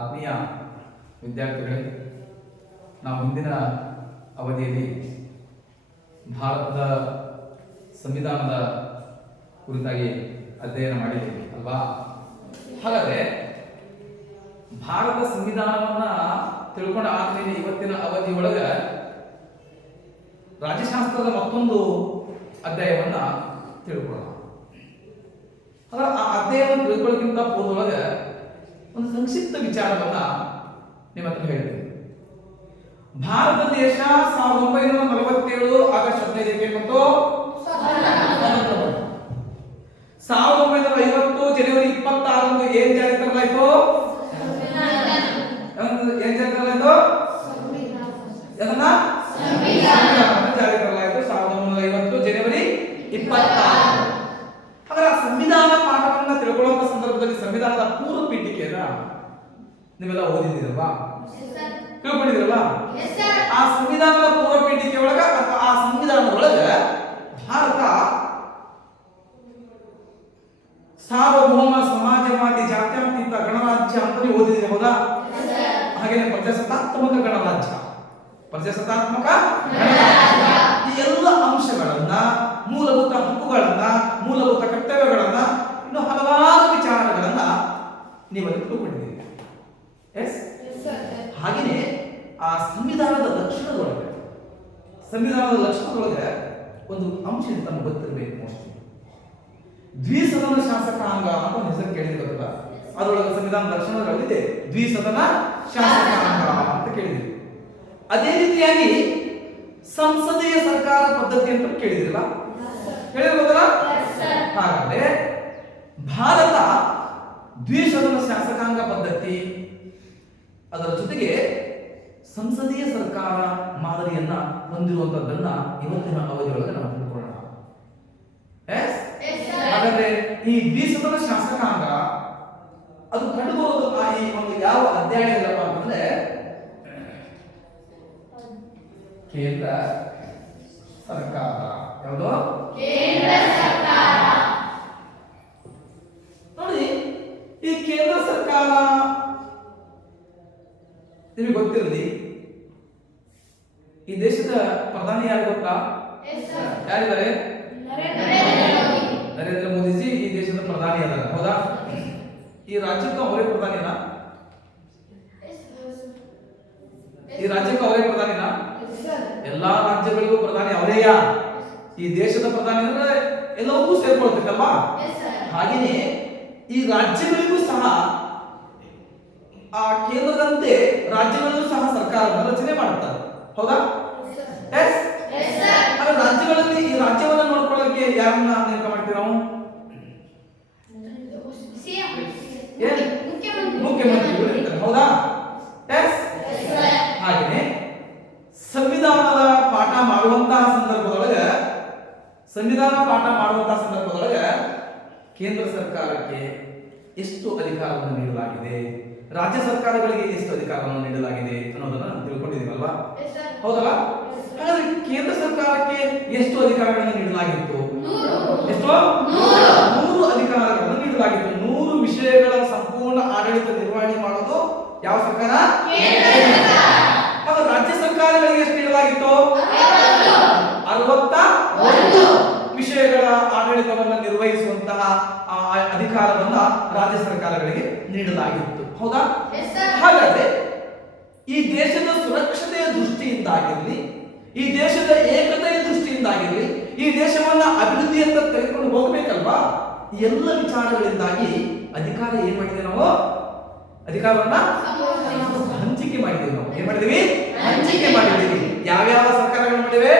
ಆತ್ಮೀಯ ವಿದ್ಯಾರ್ಥಿಗಳೇ, ನಾವು ಹಿಂದಿನ ಅವಧಿಯಲ್ಲಿ ಭಾರತದ ಸಂವಿಧಾನದ ಕುರಿತಾಗಿ ಅಧ್ಯಯನ ಮಾಡಿದ್ದೀವಿ ಅಲ್ವಾ? ಹಾಗಾದ್ರೆ ಭಾರತ ಸಂವಿಧಾನವನ್ನ ತಿಳ್ಕೊಂಡ ಆದ್ಮೇಲೆ ಇವತ್ತಿನ ಅವಧಿಯೊಳಗ ರಾಜ್ಯಶಾಸ್ತ್ರದ ಮತ್ತೊಂದು ಅಧ್ಯಾಯವನ್ನ ತಿಳ್ಕೊಳ್ಳೋಣ. ಹಾಗಾದ್ರೆ ಆ ಅಧ್ಯಾಯವನ್ನು ತಿಳ್ಕೊಳ್ಳೋಕ್ಕಿಂತ ಪೂರ್ವದೊಳಗೆ ಒಂದು ಸಂಕ್ಷಿಪ್ತ ವಿಚಾರವನ್ನ ನಿಮ್ಮ ಹತ್ರ ಹೇಳ್ತೀನಿ. ಭಾರತ ದೇಶ 1947 ಆಗಸ್ಟ್ 15ಕ್ಕೆ ಮತ್ತು 1950 ಜನವರಿ 26ರಂದು ಏನ್ ಜಾರಿ ತರಲಾಯಿತು? ಜಾರಿ ತರಲಾಯಿತು 1950 ಜನವರಿ 26. ಹಾಗಾದ್ರೆ ಆ ಸಂವಿಧಾನ ಪಾಠವನ್ನ ತಿಳ್ಕೊಳ್ಳುವಂತ ಸಂದರ್ಭದಲ್ಲಿ ಸಂವಿಧಾನದ ಪೂರ್ವ ಪೀಠಿಕೆಯನ್ನ ನೀವೆಲ್ಲ ಓದಿದ್ದೀರಲ್ವಾ? ತಿಳ್ಕೊಂಡಿದ್ದೀರಲ್ಲ? ಆ ಸಂವಿಧಾನದ ಪೂರ್ವ ಪೀಠಿಕೆ ಒಳಗ ಅಥವಾ ಆ ಸಂವಿಧಾನದೊಳಗ ಭಾರತ ಸಾರ್ವಭೌಮ ಸಮಾಜವಾದಿ ಜಾತ್ಯತೀತ ಗಣರಾಜ್ಯ ಅಂತ ನೀವು ಓದಿದ್ದೀರಿ, ಹೌದಾ? ಹಾಗೇನೆ ಪ್ರಜಾಸತ್ತಾತ್ಮಕ ಗಣರಾಜ್ಯ, ಪ್ರಜಾಸತ್ತಾತ್ಮಕ ಗಣರಾಜ್ಯ, ಈ ಎಲ್ಲ ಅಂಶಗಳನ್ನ, ಮೂಲಭೂತ ಹಕ್ಕುಗಳನ್ನ, ಮೂಲಭೂತ ಕರ್ತವ್ಯಗಳನ್ನ, ಇನ್ನು ಹಲವಾರು ವಿಚಾರಗಳನ್ನ ನೀವಲ್ಲಿ ತಿಳ್ಕೊಂಡಿದ್ದೀರಿ. ಎಸ್, ಹಾಗೇನೆ ಆ ಸಂವಿಧಾನದ ಲಕ್ಷಣದೊಳಗೆ ಒಂದು ಅಂಶ ತಮಗೆ ಗೊತ್ತಿರಬೇಕು. ಮೋಸ್ಟ್ಲಿ ದ್ವಿಸದನ ಶಾಸಕಾಂಗ ಅಂತ ಒಂದು ಹೆಸರು ಕೇಳಿದಿರಲ್ಲ, ಅದರೊಳಗೆ ಸಂವಿಧಾನದ ಲಕ್ಷಣಗಳಿದೆ. ದ್ವಿಸದನ ಶಾಸಕಾಂಗ ಅಂತ ಕೇಳಿದ್ರಿ. ಅದೇ ರೀತಿಯಾಗಿ ಸಂಸದೀಯ ಸರ್ಕಾರ ಪದ್ಧತಿ ಅಂತ ಕೇಳಿದಿರಲ್ಲ, ಕೇಳಿರ್ಬೋದಲ್ಲ? ಹಾಗಾದ್ರೆ ಭಾರತ ದ್ವಿಸದನ ಶಾಸಕಾಂಗ ಪದ್ಧತಿ, ಅದರ ಜೊತೆಗೆ ಸಂಸದೀಯ ಸರ್ಕಾರ ಮಾದರಿಯನ್ನ ಹೊಂದಿರುವಂತದ್ದನ್ನ ಇವತ್ತಿನ ಅವಧಿಯೊಳಗೆ ನಾವು ತಿಳ್ಕೊಳ್ಳೋಣ. ಹಾಗಾದ್ರೆ ಈ ದ್ವಿಸದನ ಶಾಸಕಾಂಗ ಅದು ಕಂಡುಬರುವುದು ಈ ಒಂದು ಯಾವ ಅಧ್ಯಾಯದಲ್ಲಪ್ಪ ಅಂತಂದ್ರೆ ಕೇಂದ್ರ ಸರ್ಕಾರ. ಯಾವುದು? ಕೇಂದ್ರ ಸರ್ಕಾರ. ನೋಡಿ, ಈ ಕೇಂದ್ರ ಸರ್ಕಾರ ನಿಮಗೆ ಗೊತ್ತಿರಲಿ, ಈ ದೇಶದ ಪ್ರಧಾನಿ ಯಾರು ಗೊತ್ತಾ? ಯಾರಿದ್ದಾರೆ? ನರೇಂದ್ರ ಮೋದಿಜಿ ಈ ದೇಶದ ಪ್ರಧಾನಿ ಅದಾರ, ಹೌದಾ? ಈ ರಾಜ್ಯಕ್ಕೆ ಅವರೇ ಪ್ರಧಾನಿನಾ? ಈ ರಾಜ್ಯಕ್ಕೆ ಅವರೇ ಪ್ರಧಾನಿನಾ? ಎಲ್ಲಾ ರಾಜ್ಯಗಳಿಗೂ ಪ್ರಧಾನಿ ಅವರೇಯಾ? ಈ ದೇಶದ ಪ್ರಧಾನಿ ಅಂದ್ರೆ ಎಲ್ಲವಕ್ಕೂ ಸೇರ್ಕೊಳ್ತಕ್ಕಲ್ವಾ? ಹಾಗೆಯೇ ಈ ರಾಜ್ಯಗಳಿಗೂ ಸಹ ಆ ಕೇಂದ್ರದಂತೆ ರಾಜ್ಯಗಳಲ್ಲೂ ಸಹ ಸರ್ಕಾರವನ್ನು ರಚನೆ ಮಾಡುತ್ತಾರೆ, ಹೌದಾ? ಎಸ್. ರಾಜ್ಯಗಳಲ್ಲಿ ಈ ರಾಜ್ಯವನ್ನ ನೋಡ್ಕೊಳ್ಳೋಕೆ ಯಾರನ್ನ ನೇಮಕ ಮಾಡ್ತೀವಿ ನಾವು? ಮುಖ್ಯಮಂತ್ರಿಗಳು ಇರ್ತಾರೆ, ಹೌದಾ? ಎಸ್. ಹಾಗೆಯೇ ಸಂವಿಧಾನ ಪಾಠ ಮಾಡುವಂತಹ ಸಂದರ್ಭದೊಳಗೆ ಕೇಂದ್ರ ಸರ್ಕಾರಕ್ಕೆ ಎಷ್ಟು ಅಧಿಕಾರವನ್ನು ನೀಡಲಾಗಿದೆ, ರಾಜ್ಯ ಸರ್ಕಾರಗಳಿಗೆ ಎಷ್ಟು ಅಧಿಕಾರವನ್ನು ನೀಡಲಾಗಿದೆ ಅನ್ನೋದನ್ನ ನಾವು ತಿಳ್ಕೊಂಡಿದ್ದೀವಲ್ವಾ, ಹೌದಲ್ಲ? ಹಾಗಾದ್ರೆ ಕೇಂದ್ರ ಸರ್ಕಾರಕ್ಕೆ ಎಷ್ಟು ಅಧಿಕಾರಗಳನ್ನು ನೀಡಲಾಗಿತ್ತು? ಎಷ್ಟು? 100 ಅಧಿಕಾರಗಳನ್ನು ನೀಡಲಾಗಿತ್ತು. 100 ವಿಷಯಗಳ ಸಂಪೂರ್ಣ ಆಡಳಿತ ನಿರ್ವಹಣೆ ಮಾಡೋದು ಯಾವ ಸರ್ಕಾರ? ಹಾಗಾದ್ರೆ ರಾಜ್ಯ ಸರ್ಕಾರಗಳಿಗೆ ಎಷ್ಟು ನೀಡಲಾಗಿತ್ತು? 61 ವಿಷಯಗಳ ಆಡಳಿತವನ್ನು ನಿರ್ವಹಿಸುವಂತಹ ಅಧಿಕಾರವನ್ನ ರಾಜ್ಯ ಸರ್ಕಾರಗಳಿಗೆ ನೀಡಲಾಗಿತ್ತು, ಹೌದಾ? ಹಾಗಾದ್ರೆ ಈ ದೇಶದ ಸುರಕ್ಷತೆಯ ದೃಷ್ಟಿಯಿಂದಾಗಿರಲಿ, ಈ ದೇಶದ ಏಕತೆಯ ದೃಷ್ಟಿಯಿಂದಾಗಿರಲಿ, ಈ ದೇಶವನ್ನ ಅಭಿವೃದ್ಧಿಯತ್ತ ತೆಗೆದುಕೊಂಡು ಹೋಗಬೇಕಲ್ವಾ? ಈ ಎಲ್ಲ ವಿಚಾರಗಳಿಂದಾಗಿ ಅಧಿಕಾರ ಏನ್ ಮಾಡಿದೆ ನಾವು? ಅಧಿಕಾರವನ್ನ ಹಂಚಿಕೆ ಮಾಡಿದ್ದೀವಿ. ನಾವು ಏನ್ ಮಾಡಿದೀವಿ? ಹಂಚಿಕೆ ಮಾಡಿದ್ದೀವಿ. ಯಾವ್ಯಾವ ಸರ್ಕಾರಗಳು ಮಾಡಿವೆ?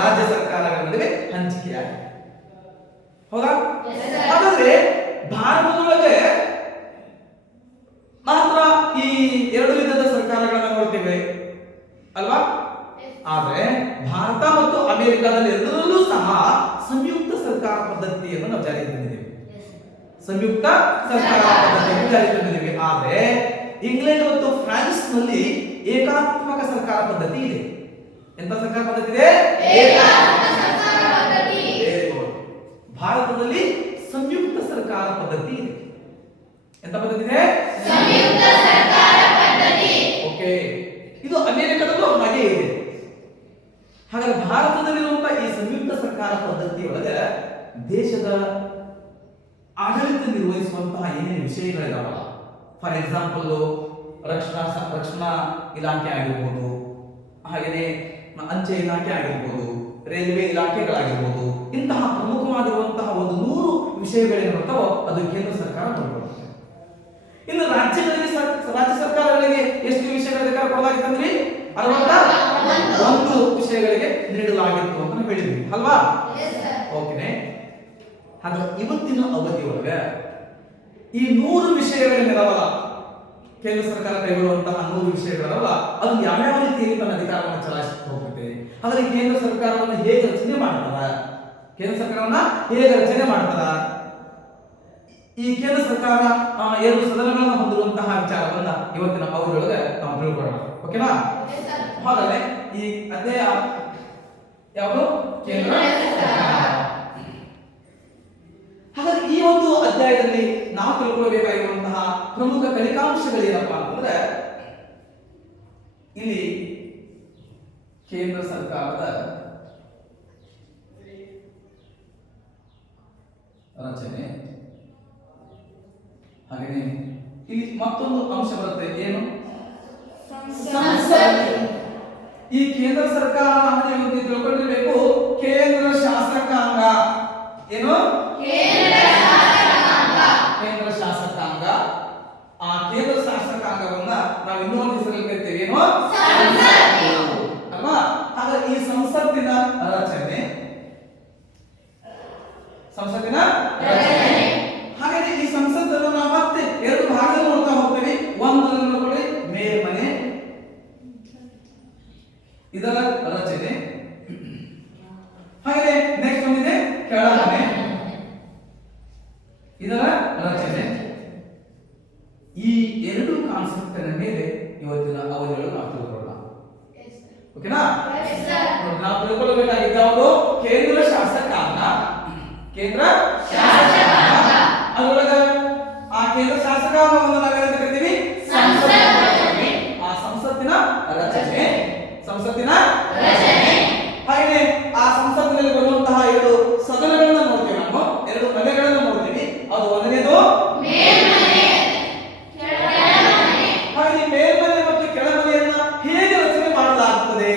ರಾಜ್ಯ ಸರ್ಕಾರಗಳ ನಡುವೆ ಹಂಚಿಕೆಯಾಗಿದೆ, ಹೌದಾ? ಹಾಗಾದ್ರೆ ಭಾರತದೊಳಗೆ ಮಾತ್ರ ಈ 2 ವಿಧದ ಸರ್ಕಾರಗಳನ್ನ ನೋಡ್ತೇವೆ ಅಲ್ವಾ? ಆದ್ರೆ ಭಾರತ ಮತ್ತು ಅಮೆರಿಕಾದಲ್ಲಿ ಎರಡರಲ್ಲೂ ಸಹ ಸಂಯುಕ್ತ ಸರ್ಕಾರ ಪದ್ಧತಿಯನ್ನು ನಾವು ಜಾರಿಗೆ ತಂದಿದ್ದೇವೆ. ಸಂಯುಕ್ತ ಸರ್ಕಾರ ಪದ್ಧತಿಯನ್ನು ಜಾರಿಗೆ ತಂದಿದ್ದೇವೆ. ಆದ್ರೆ ಇಂಗ್ಲೆಂಡ್ ಮತ್ತು ಫ್ರಾನ್ಸ್ ನಲ್ಲಿ ಏಕಾತ್ಮಕ ಸರ್ಕಾರ ಪದ್ಧತಿ ಇದೆ. ಎಂತ ಸರ್ಕಾರ ಪದ್ಧತಿ ಇದೆ? ಭಾರತದಲ್ಲಿ ಸಂಯುಕ್ತ ಸರ್ಕಾರ ಪದ್ಧತಿ ಇದೆ. ಎಂತ ಪದ್ಧತಿ ಇದೆ? ಸಂಯುಕ್ತ ಸರ್ಕಾರ ಪದ್ಧತಿ. ಓಕೆ, ಇದು ಅಮೆರಿಕದಲ್ಲೂ ಹಾಗೆ ಇದೆ. ಹಾಗಾದ್ರೆ ಭಾರತದಲ್ಲಿರುವಂತಹ ಈ ಸಂಯುಕ್ತ ಸರ್ಕಾರ ಪದ್ಧತಿಯೊಳಗೆ ದೇಶದ ಆಡಳಿತ ನಿರ್ವಹಿಸುವಂತಹ ಏನೇನು ವಿಷಯಗಳಿದಾವಲ್ಲ, ಫಾರ್ ಎಕ್ಸಾಂಪಲ್ ರಕ್ಷಣಾ ಇಲಾಖೆ ಆಗಿರ್ಬೋದು, ಹಾಗೆಯೇ ಅಂಚೆ ಇಲಾಖೆ ಆಗಿರ್ಬೋದು, ರೈಲ್ವೆ ಇಲಾಖೆಗಳಾಗಿರ್ಬೋದು, ಇಂತಹ ಪ್ರಮುಖವಾಗಿರುವಂತಹ ಒಂದು 100 ವಿಷಯಗಳೇನಿರುತ್ತವೋ ಅದು ಕೇಂದ್ರ ಸರ್ಕಾರ ನೋಡಿಕೊಳ್ಳುತ್ತೆ. ಇನ್ನು ರಾಜ್ಯಗಳಿಗೆ ರಾಜ್ಯ ಸರ್ಕಾರಗಳಿಗೆ ಎಷ್ಟು ವಿಷಯಗಳ ಅಧಿಕಾರ ಕೊಡಲಾಗಿತ್ತಂದ್ರಿ? 61 ವಿಷಯಗಳಿಗೆ ನೀಡಲಾಗಿತ್ತು ಅಂತ ನಾವು ಹೇಳಿದ್ವಿ ಅಲ್ವಾ? ಓಕೆನೆ. ಹಾಗಾದ್ರೆ ಇವತ್ತಿನ ಅವಧಿಯೊಳಗೆ ಈ 100 ವಿಷಯಗಳೇನಿದಾವಲ್ಲ, ಕೇಂದ್ರ ಸರ್ಕಾರ ಕೈಗೊಳ್ಳುವಂತಹ 100 ವಿಷಯಗಳಲ್ಲ, ಅದು ಯಾವ್ಯಾವ ರೀತಿಯಲ್ಲಿ ತನ್ನ ಅಧಿಕಾರವನ್ನು ಚಲಾಯಿಸುತ್ತಾ ಹೋಗುತ್ತೆ. ಹಾಗಾದ್ರೆ ಕೇಂದ್ರ ಸರ್ಕಾರವನ್ನು ಹೇಗೆ ರಚನೆ ಮಾಡ್ತಾರ? ಕೇಂದ್ರ ಸರ್ಕಾರವನ್ನ ಹೇಗೆ ರಚನೆ ಮಾಡ್ತಾರ? ಈ ಕೇಂದ್ರ ಸರ್ಕಾರ 2 ಸದನಗಳನ್ನು ಹೊಂದಿರುವಂತಹ ವಿಚಾರವನ್ನ ಇವತ್ತಿನ ಅವಧಿಯೊಳಗೆ ನಾವು ತಿಳ್ಕೊಳ್ಳೋಣ. ಓಕೆನಾ? ಹಾಗಾದ್ರೆ ಈ ಅಧ್ಯಾಯ ಯಾವುದು? ಕೇಂದ್ರ ಸರ್ಕಾರ. ಹಾಗಾದ್ರೆ ಈ ಒಂದು ಅಧ್ಯಾಯದಲ್ಲಿ ನಾವು ತಿಳ್ಕೊಳ್ಳಬೇಕಾಗಿರುವಂತಹ ಪ್ರಮುಖ ಕಲಿಕಾಂಶಗಳೇನಪ್ಪಾ ಅಂತಂದ್ರೆ, ಇಲ್ಲಿ ಕೇಂದ್ರ ಸರ್ಕಾರದ ರಚನೆ, ಹಾಗೆಯೇ ಇಲ್ಲಿ ಮತ್ತೊಂದು ಅಂಶ ಬರುತ್ತೆ, ಏನು? ಸಂಸತ್. ಈ ಕೇಂದ್ರ ಸರ್ಕಾರ ನೀವು ತಿಳ್ಕೊಂಡಿರಬೇಕು, ಕೇಂದ್ರ ಶಾಸಕಾಂಗ. ಏನು? ಕೇಂದ್ರ ಶಾಸಕಾಂಗ. ಆ ಕೇಂದ್ರ ಶಾಸಕಾಂಗವನ್ನ ನಾವು ಇನ್ನೊಂದು ಹೆಸರಲ್ಲಿ ಕರಿತೇವೆ, ಏನು? ಅಲ್ವಾ? ಹಾಗಾಗಿ ಈ ಸಂಸತ್ತಿನ ರಚನೆ, ಹಾಗಾಗಿ ಈ ಸಂಸತ್ತನ್ನು ನಾವು ಮತ್ತೆ 2 ಭಾಗದಲ್ಲಿ ನೋಡ್ತಾ ಹೋಗ್ತೇವೆ. ಒಂದರಲ್ಲಿ ನೋಡ್ಕೊಳ್ಳಿ ಮೇಲ್ಮನೆ, ಇದರ ರಚನೆ, ಹಾಗೆ ನೆಕ್ಸ್ಟ್ ಒಂದಿದೆ ಕೆಳಮನೆ, ಇದರ ರಚನೆ. ಈ 2 ಕಾನ್ಸೆಪ್ಟ್ ಮೇಲೆ ಇವತ್ತಿನ ಅವಧಿಯೊಳಗೆ ನಾವು ತಿಳ್ಕೊಳ್ಳೋಣ. ಓಕೆನಾ? ನಾವು ತಿಳ್ಕೊಳ್ಳಬೇಕಾಗಿದ್ದು ಕೇಂದ್ರ ಶಾಸಕಾಂಗ. ಕೇಂದ್ರ ಶಾಸಕಾಂಗ ಅದರೊಳಗೆ ಆ ಕೇಂದ್ರ ಶಾಸಕಾಂಗವನ್ನು ನಾವೇನಂತ ಕರಿತೀವಿ? ಸಂಸತ್. ಆ ಸಂಸತ್ತಿನ ರಚನೆ, ಹಾಗೆ ಆ ಸಂಸತ್ತಿನಲ್ಲಿ ಬರುವಂತಹ 2 ಸದನಗಳನ್ನ ನೋಡ್ತೀವಿ, ನಾವು 2 ಮನೆಗಳನ್ನು ನೋಡ್ತೀವಿ. ಅದು ಒಂದನೇದು ಮೇಲ್ಮನೆ, ಹಾಗೆ ಮೇಲ್ಮನೆ ಮತ್ತು ಕೆಳಮನೆಯನ್ನ ಹೇಗೆ ರಚನೆ ಮಾಡಲಾಗುತ್ತದೆ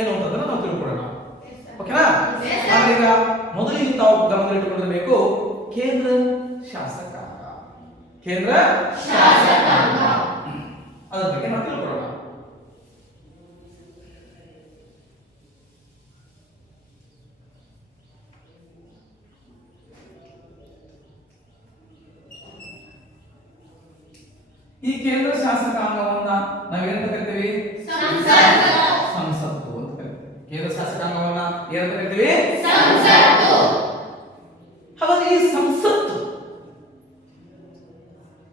ಎನ್ನುವುದನ್ನು ನಾವು ತಿಳ್ಕೊಳ್ಳೋಣ. ಓಕೆನಾ? ಈಗ ಮೊದಲಿಗೆ ತಾವು ಗಮನದಲ್ಲಿಟ್ಟುಕೊಳ್ಳಬೇಕು ಕೇಂದ್ರ ಶಾಸಕಾಂಗ. ಕೇಂದ್ರ ಶಾಸಕಾಂಗ ಅದರ ಬಗ್ಗೆ ನಾವು ತಿಳ್ಕೊಳ್ಳೋಣ. ಈ ಕೇಂದ್ರ ಶಾಸಕಾಂಗವನ್ನ ನಾವೇನಂತ ಕರಿತೀವಿ? ಸಂಸತ್ತು ಅಂತ ಕರಿತೀವಿ. ಕೇಂದ್ರ ಶಾಸಕಾಂಗವನ್ನ ಏನಂತ ಕರಿತೀವಿ? ಸಂಸತ್ತು. ಹಾಗಾದ್ರೆ ಈ ಸಂಸತ್ತು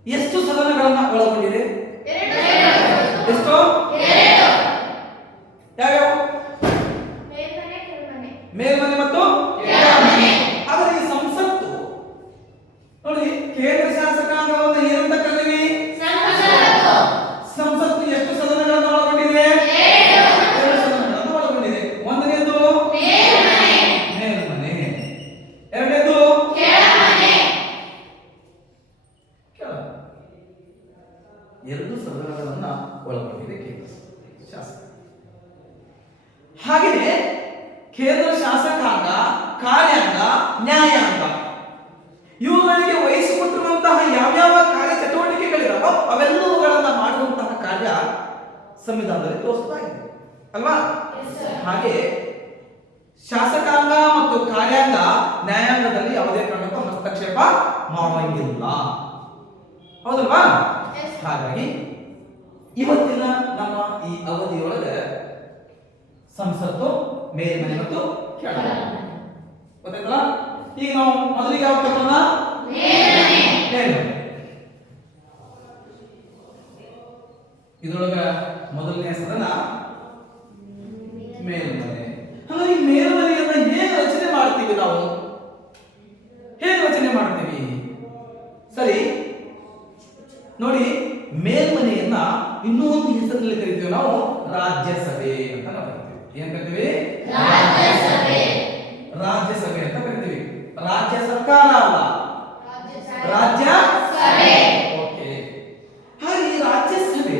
ಎಷ್ಟು ಸದನಗಳನ್ನ ಒಳಗೊಂಡಿದೆ? 2. ಎಷ್ಟು? 2. ಯಾವ್ಯಾವ? ಮೇಲ್ಮನೆ ಮತ್ತು ಕೆಳಮನೆ. ಹಾಗಾದ್ರೆ ಈ ಸಂಸತ್ತು ನೋಡಿ, ಕೇಂದ್ರ ಶಾಸಕಾಂಗವನ್ನು ಏನಂತ ಕರೀತೀವಿ? ಸಂಸತ್ತು ಎಷ್ಟು ಸದನಗಳನ್ನು ಒಳಗೊಂಡಿದೆ? 2 ಸದನಗಳನ್ನು ಒಳಗೊಂಡಿದೆ. ಒಂದನೇದು ಮೇಲ್ಮನೆ, ಎರಡನೇದು ಕೆಳಮನೆ. 2 ಸದನಗಳನ್ನ ಒಳಗೊಂಡಿದೆ ಕೇಂದ್ರ ಶಾಸಕ. ಹಾಗೆಯೇ ಕೇಂದ್ರ ಶಾಸಕಾಂಗ, ಕಾರ್ಯಾಂಗ, ನ್ಯಾಯಾಂಗ ಇವುಗಳಿಗೆ ವಹಿಸಿಕೊಟ್ಟಿರುವಂತಹ ಯಾವ್ಯಾವ ಕಾರ್ಯ ಚಟುವಟಿಕೆಗಳಿದಾವೋ ಅವೆಲ್ಲವುಗಳನ್ನ ಮಾಡುವಂತಹ ಕಾರ್ಯ ಸಂವಿಧಾನದಲ್ಲಿ ತೋರಿಸಲಾಗಿದೆ ಅಲ್ವಾ? ಹಾಗೆ ಶಾಸಕಾಂಗ ಮತ್ತು ಕಾರ್ಯಾಂಗ, ನ್ಯಾಯಾಂಗದಲ್ಲಿ ಯಾವುದೇ ಕಾರಣಕ್ಕೂ ಹಸ್ತಕ್ಷೇಪ ಮಾಡುವಂಗಿಲ್ಲ, ಹೌದಲ್ವಾ? ಹಾಗಾಗಿ ಇವತ್ತಿನ ನಮ್ಮ ಈ ಅವಧಿಯೊಳಗೆ ಸಂಸತ್ತು, ಮೇಲ್ಮನೆ ಮತ್ತು ಕೆಳಮನೆ ಗೊತ್ತಾಯ್ತಲ್ಲ? ಈಗ ನಾವು ಮೊದಲಿಗೆ ಯಾವ ತಗೋಣ? ಮೇಲ್ಮನೆ. ಇದರೊಳಗ ಮೊದಲನೇ ಸದನ ಮೇಲ್ಮನೆ. ಹಾಗಾಗಿ ಮೇಲ್ಮನೆಯನ್ನ ಹೇಗೆ ರಚನೆ ಮಾಡ್ತೀವಿ ನಾವು? ಹೇಗೆ ರಚನೆ ಮಾಡ್ತೀವಿ? ಸರಿ, ನೋಡಿ, ಮೇಲ್ಮನೆಯನ್ನ ಇನ್ನೂ ಒಂದು ಹೆಸರಿನಲ್ಲಿ ಕರಿತೀವಿ ನಾವು, ರಾಜ್ಯಸಭೆ ಅಂತ ನಾವು ಕರಿತೀವಿ. ಏನ್ ಕರಿತೀವಿ? ರಾಜ್ಯಸಭೆ ಅಂತ ಕರಿತೀವಿ. ರಾಜ್ಯ ಸರ್ಕಾರ ಅಲ್ಲ, ರಾಜ್ಯ ಸಭೆ. ಓಕೆ. ಹಾಗೆ ಈ ರಾಜ್ಯಸಭೆ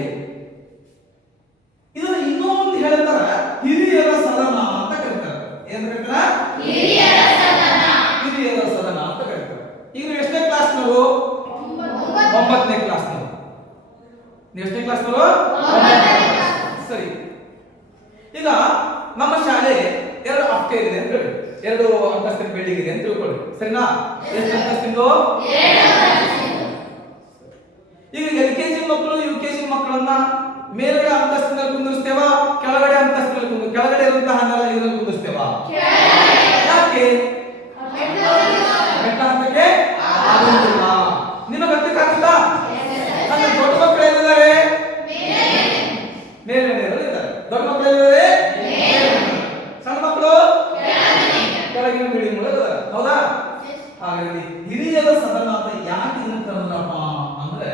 ಇದನ್ನ ಇನ್ನೂ ಒಂದು ಹೇಳ್ತಾರ, ಹಿರಿಯರ ಸದನ ಅಂತ ಕರೀತಾರೆ. ಏನ್ ಕರೀತಾರ? ಹಿರಿಯರ ಸದನ ಅಂತ ಕರೀತಾರೆ. ಈಗ ನೀವು ಎಷ್ಟನೇ ಕ್ಲಾಸ್ ನಾವು? 9ನೇ ಕ್ಲಾಸ್ ನಾವು. ನೀವು ಎಷ್ಟನೇ ಕ್ಲಾಸ್ ನಾವು? 9ನೇ ಕ್ಲಾಸ್. ಸರಿ. ಈಗ ನಮ್ಮ ಶಾಲೆ 2 ಅಪ್ಟೇರ್ ಇದೆ ಅಂತ ಹೇಳಿ, 2 ಅಂತಸ್ತಿನ ಬಿಲ್ಡಿಂಗ್ ಇದೆ ಅಂತ ತಿಳ್ಕೊಳ್ಳಿ. ಸರಿನಾ? ಎಷ್ಟು ಅಂತಸ್ತಿಂದು? 2 ಈಗ LKG ಮಕ್ಕಳು UKG ಮಕ್ಕಳನ್ನ ಮೇಲ್ಗಡೆ ಅಂತಸ್ತಿನಲ್ಲಿ ಕುಂದಿರ್ತೇವ, ಕೆಳಗಡೆ ಅಂತಸ್ತಿನಲ್ಲಿ ಕೆಳಗಡೆ ಇರುವಂತಹ ಇದರಲ್ಲಿ ಕುಂದಿರ್ತೇವ? ಯಾಕೆ? ಬೆಟ್ಟ ಹತ್ತಕ್ಕೆ ಆಗೋದಿಲ್ಲ. ನಿಮಗೆ ಹತ್ತಕ್ಕಾಗುತ್ತಾ? ಅಂದ್ರೆ ದೊಡ್ಡ ಮಕ್ಕಳು ಎಲ್ಲಿದ್ದಾರೆ? ಮೇಲ್ಗಡೆ ಇದ್ದಾರೆ. ದೊಡ್ಡ ಮಕ್ಕಳು ಎಲ್ಲಿದ್ದಾರೆ? ಸಣ್ಣ ಮಕ್ಕಳು ಕೆಳಗಿನ ಬಿಲ್ಡಿಂಗ್ ಒಳಗೆ. ಹೌದಾ? ಹಾಗಾಗಿ ಹಿರಿಯರ ಸದನ ಅಂತ ಯಾಕೆ ಇದನ್ನ ಕರೆದ್ರಪ್ಪ ಅಂದ್ರೆ,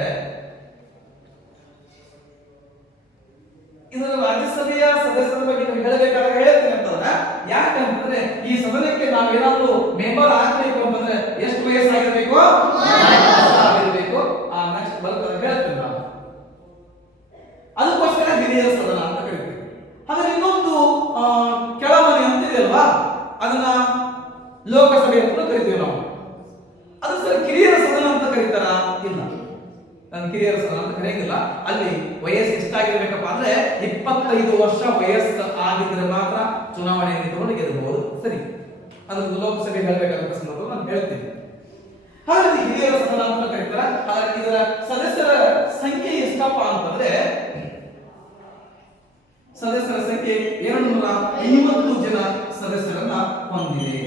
ಇದರ ರಾಜ್ಯಸಭೆಯ ಸದಸ್ಯರ ಬಗ್ಗೆ ನೀವು ಹೇಳಬೇಕಾದ್ರೆ ಹೇಳ್ತೀನಿ ಅಂತಂದ್ರೆ, ಯಾಕಂತಂದ್ರೆ ಈ ಸದನಕ್ಕೆ ನಾವು ಏನಾದ್ರು ಮೆಂಬರ್ ಆಗಬೇಕು ಅಂತಂದ್ರೆ ಎಷ್ಟು ವಯಸ್ಸಾಗಿರ್ಬೇಕು? 30 ವರ್ಷ ಆಗಿರ್ಬೇಕು. ನೆಕ್ಸ್ಟ್ ಬರ್ತದೆ ಹೇಳ್ತೀನಿ ನಾವು. ಅದಕ್ಕೋಸ್ಕರ ಹಿರಿಯರ ಸದನ ಅಂತ ಕರಿತೀವಿ. ಹಾಗಾದ್ರೆ ಇನ್ನೊಂದು ಕೆಳಮನೆ ಅಂತ ಇದೆಯಲ್ವಾ, ಅದನ್ನ ಲೋಕಸಭೆ ಅಂತ ಕರಿತೀವಿ ನಾವು. ಅದು ಸರ್ ಕಿರಿಯರ ಸದನ ಅಂತ ಕರೀತಾರ? ಇಲ್ಲ, ನಾನು ಕಿರಿಯರ ಸದನ ಅಂತ ಕರೆಯಂಗಿಲ್ಲ. ಅಲ್ಲಿ ವಯಸ್ಸು ಎಷ್ಟಾಗಿರ್ಬೇಕಪ್ಪ ಅಂದ್ರೆ 25 ವರ್ಷ ವಯಸ್ಸು ಆಗಿದ್ರೆ ಮಾತ್ರ ಚುನಾವಣೆಯನ್ನು ನಿಂತುಕೊಂಡು ಗೆಲ್ಲಬಹುದು. ಸರಿ, ಅದನ್ನು ಲೋಕಸಭೆ ಹೇಳಬೇಕಾದ ಸಂದರ್ಭದಲ್ಲಿ ನಾನು ಹೇಳ್ತೀನಿ. ಹಾಗಾಗಿ ಹಿರಿಯರ ಸದನ ಅಂತ ಕರೀತಾರ. ಹಾಗಾಗಿ ಇದರ ಸದಸ್ಯರ ಸಂಖ್ಯೆ ಎಷ್ಟಪ್ಪ ಅಂತಂದ್ರೆ, ಸದಸ್ಯರ ಸಂಖ್ಯೆ 250 ಜನ ಸದಸ್ಯರನ್ನ ಹೊಂದಿದೆ.